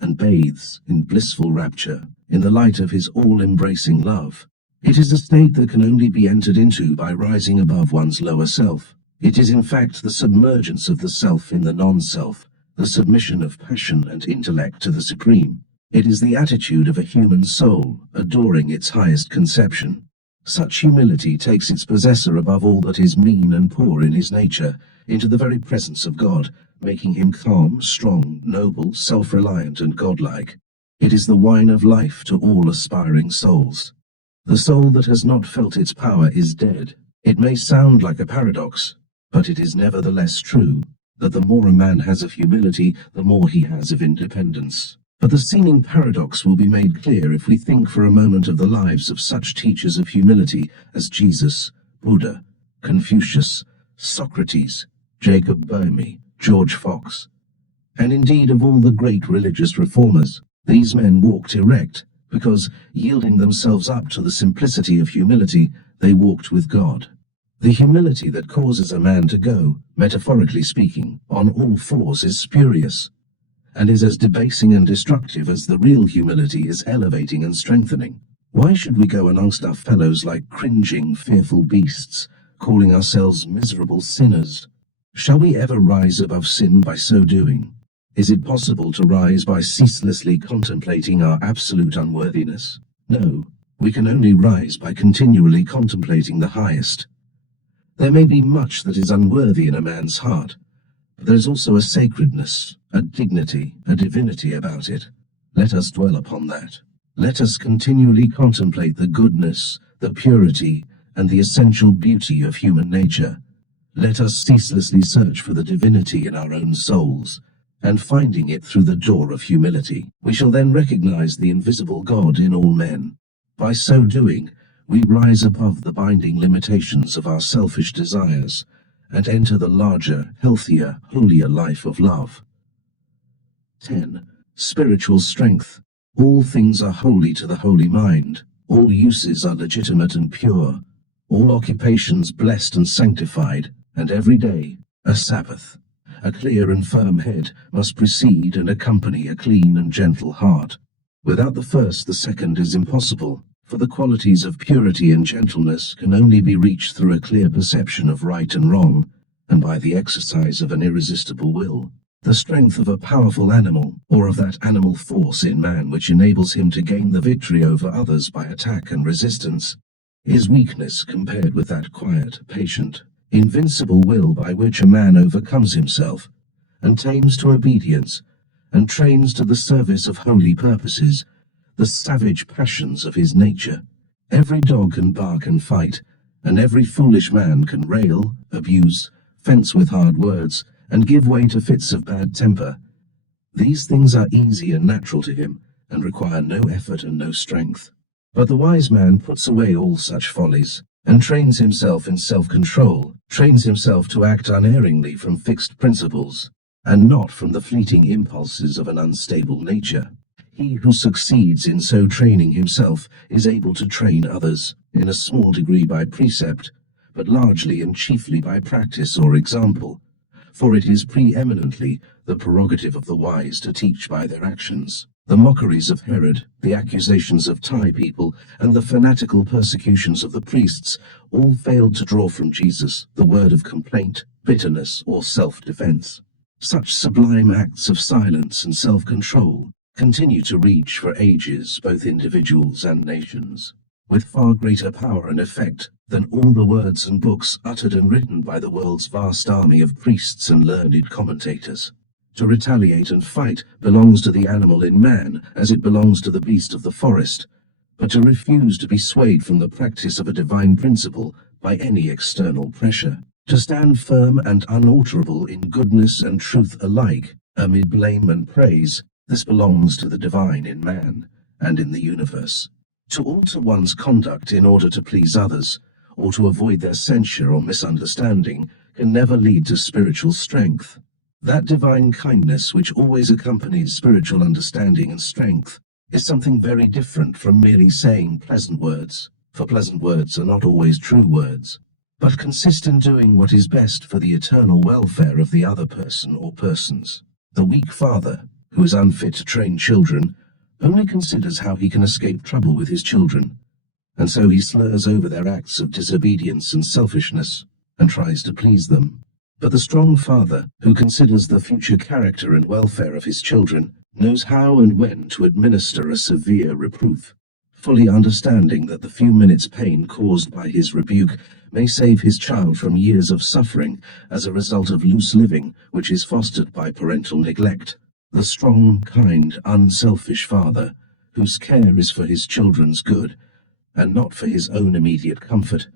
and bathes, in blissful rapture, in the light of his all-embracing love. It is a state that can only be entered into by rising above one's lower self. It is in fact the submergence of the self in the non-self, the submission of passion and intellect to the supreme. It is the attitude of a human soul, adoring its highest conception. Such humility takes its possessor above all that is mean and poor in his nature, into the very presence of God, making him calm, strong, noble, self-reliant, and godlike. It is the wine of life to all aspiring souls. The soul that has not felt its power is dead. It may sound like a paradox, but it is nevertheless true, that the more a man has of humility, the more he has of independence. But the seeming paradox will be made clear if we think for a moment of the lives of such teachers of humility as Jesus, Buddha, Confucius, Socrates, Jacob Boehme, George Fox, and indeed of all the great religious reformers. These men walked erect, because, yielding themselves up to the simplicity of humility, they walked with God. The humility that causes a man to go, metaphorically speaking, on all fours is spurious, and is as debasing and destructive as the real humility is elevating and strengthening. Why should we go amongst our fellows like cringing, fearful beasts, calling ourselves miserable sinners? Shall we ever rise above sin by so doing? Is it possible to rise by ceaselessly contemplating our absolute unworthiness? No, we can only rise by continually contemplating the highest. There may be much that is unworthy in a man's heart, but there is also a sacredness, a dignity, a divinity about it. Let us dwell upon that. Let us continually contemplate the goodness, the purity, and the essential beauty of human nature. Let us ceaselessly search for the divinity in our own souls, and finding it through the door of humility, we shall then recognize the invisible God in all men. By so doing, we rise above the binding limitations of our selfish desires and enter the larger, healthier, holier life of love. 10. Spiritual strength. All things are holy to the holy mind. All uses are legitimate and pure. All occupations blessed and sanctified, and every day a Sabbath. A clear and firm head must precede and accompany a clean and gentle heart. Without the first, the second is impossible, for the qualities of purity and gentleness can only be reached through a clear perception of right and wrong, and by the exercise of an irresistible will. The strength of a powerful animal, or of that animal force in man which enables him to gain the victory over others by attack and resistance, is weakness compared with that quiet, patient, invincible will by which a man overcomes himself, and tames to obedience, and trains to the service of holy purposes, the savage passions of his nature. Every dog can bark and fight, and every foolish man can rail, abuse, fence with hard words, and give way to fits of bad temper. These things are easy and natural to him, and require no effort and no strength. But the wise man puts away all such follies, and trains himself in self-control, trains himself to act unerringly from fixed principles, and not from the fleeting impulses of an unstable nature. He who succeeds in so training himself is able to train others, in a small degree by precept, but largely and chiefly by practice or example, for it is preeminently the prerogative of the wise to teach by their actions. The mockeries of Herod, the accusations of Thai people, and the fanatical persecutions of the priests all failed to draw from Jesus the word of complaint, bitterness, or self-defense. Such sublime acts of silence and self-control continue to reach for ages both individuals and nations, with far greater power and effect than all the words and books uttered and written by the world's vast army of priests and learned commentators. To retaliate and fight belongs to the animal in man as it belongs to the beast of the forest, but to refuse to be swayed from the practice of a divine principle by any external pressure, to stand firm and unalterable in goodness and truth alike, amid blame and praise, this belongs to the divine in man and in the universe. To alter one's conduct in order to please others, or to avoid their censure or misunderstanding, can never lead to spiritual strength. That divine kindness which always accompanies spiritual understanding and strength is something very different from merely saying pleasant words, for pleasant words are not always true words, but consist in doing what is best for the eternal welfare of the other person or persons. The weak father, who is unfit to train children, only considers how he can escape trouble with his children, and so he slurs over their acts of disobedience and selfishness, and tries to please them. But the strong father, who considers the future character and welfare of his children, knows how and when to administer a severe reproof, fully understanding that the few minutes' pain caused by his rebuke may save his child from years of suffering as a result of loose living which is fostered by parental neglect. The strong, kind, unselfish father, whose care is for his children's good, and not for his own immediate comfort,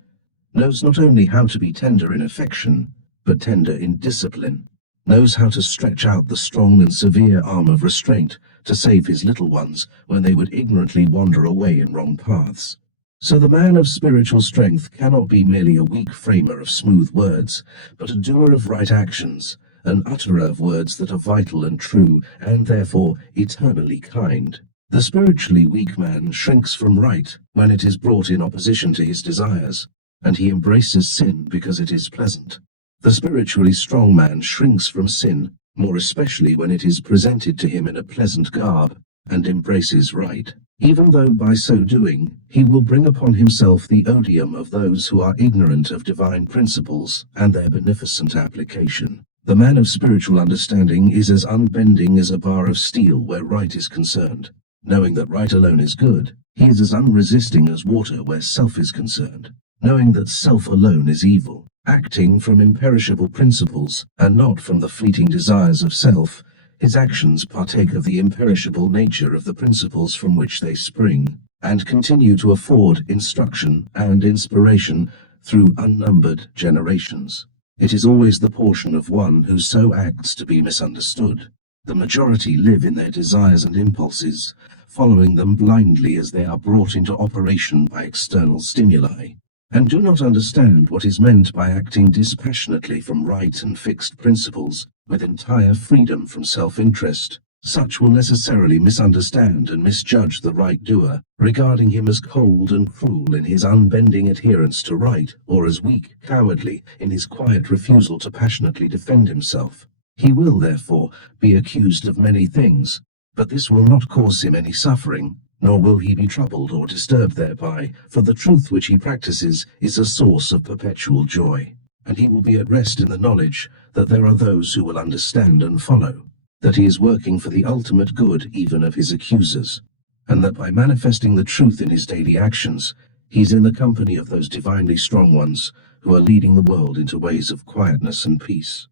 knows not only how to be tender in affection, but tender in discipline, knows how to stretch out the strong and severe arm of restraint to save his little ones when they would ignorantly wander away in wrong paths. So the man of spiritual strength cannot be merely a weak framer of smooth words, but a doer of right actions, an utterer of words that are vital and true, and therefore eternally kind. The spiritually weak man shrinks from right when it is brought in opposition to his desires, and he embraces sin because it is pleasant. The spiritually strong man shrinks from sin, more especially when it is presented to him in a pleasant garb, and embraces right, even though by so doing he will bring upon himself the odium of those who are ignorant of divine principles and their beneficent application. The man of spiritual understanding is as unbending as a bar of steel where right is concerned. Knowing that right alone is good, he is as unresisting as water where self is concerned. Knowing that self alone is evil, acting from imperishable principles and not from the fleeting desires of self, his actions partake of the imperishable nature of the principles from which they spring, and continue to afford instruction and inspiration through unnumbered generations. It is always the portion of one who so acts to be misunderstood. The majority live in their desires and impulses, following them blindly as they are brought into operation by external stimuli, and do not understand what is meant by acting dispassionately from right and fixed principles, with entire freedom from self-interest. Such will necessarily misunderstand and misjudge the right doer, regarding him as cold and cruel in his unbending adherence to right, or as weak, cowardly, in his quiet refusal to passionately defend himself. He will, therefore, be accused of many things, but this will not cause him any suffering, nor will he be troubled or disturbed thereby, for the truth which he practices is a source of perpetual joy, and he will be at rest in the knowledge that there are those who will understand and follow, that he is working for the ultimate good even of his accusers, and that by manifesting the truth in his daily actions, he is in the company of those divinely strong ones who are leading the world into ways of quietness and peace.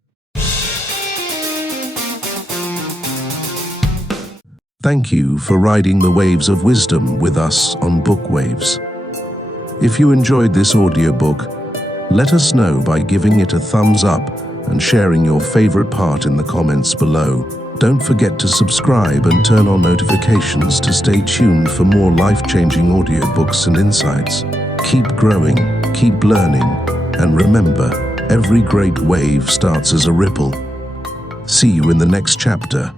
Thank you for riding the waves of wisdom with us on Book Waves. If you enjoyed this audiobook, let us know by giving it a thumbs up and sharing your favorite part in the comments below. Don't forget to subscribe and turn on notifications to stay tuned for more life-changing audiobooks and insights. Keep growing, keep learning, and remember, every great wave starts as a ripple. See you in the next chapter.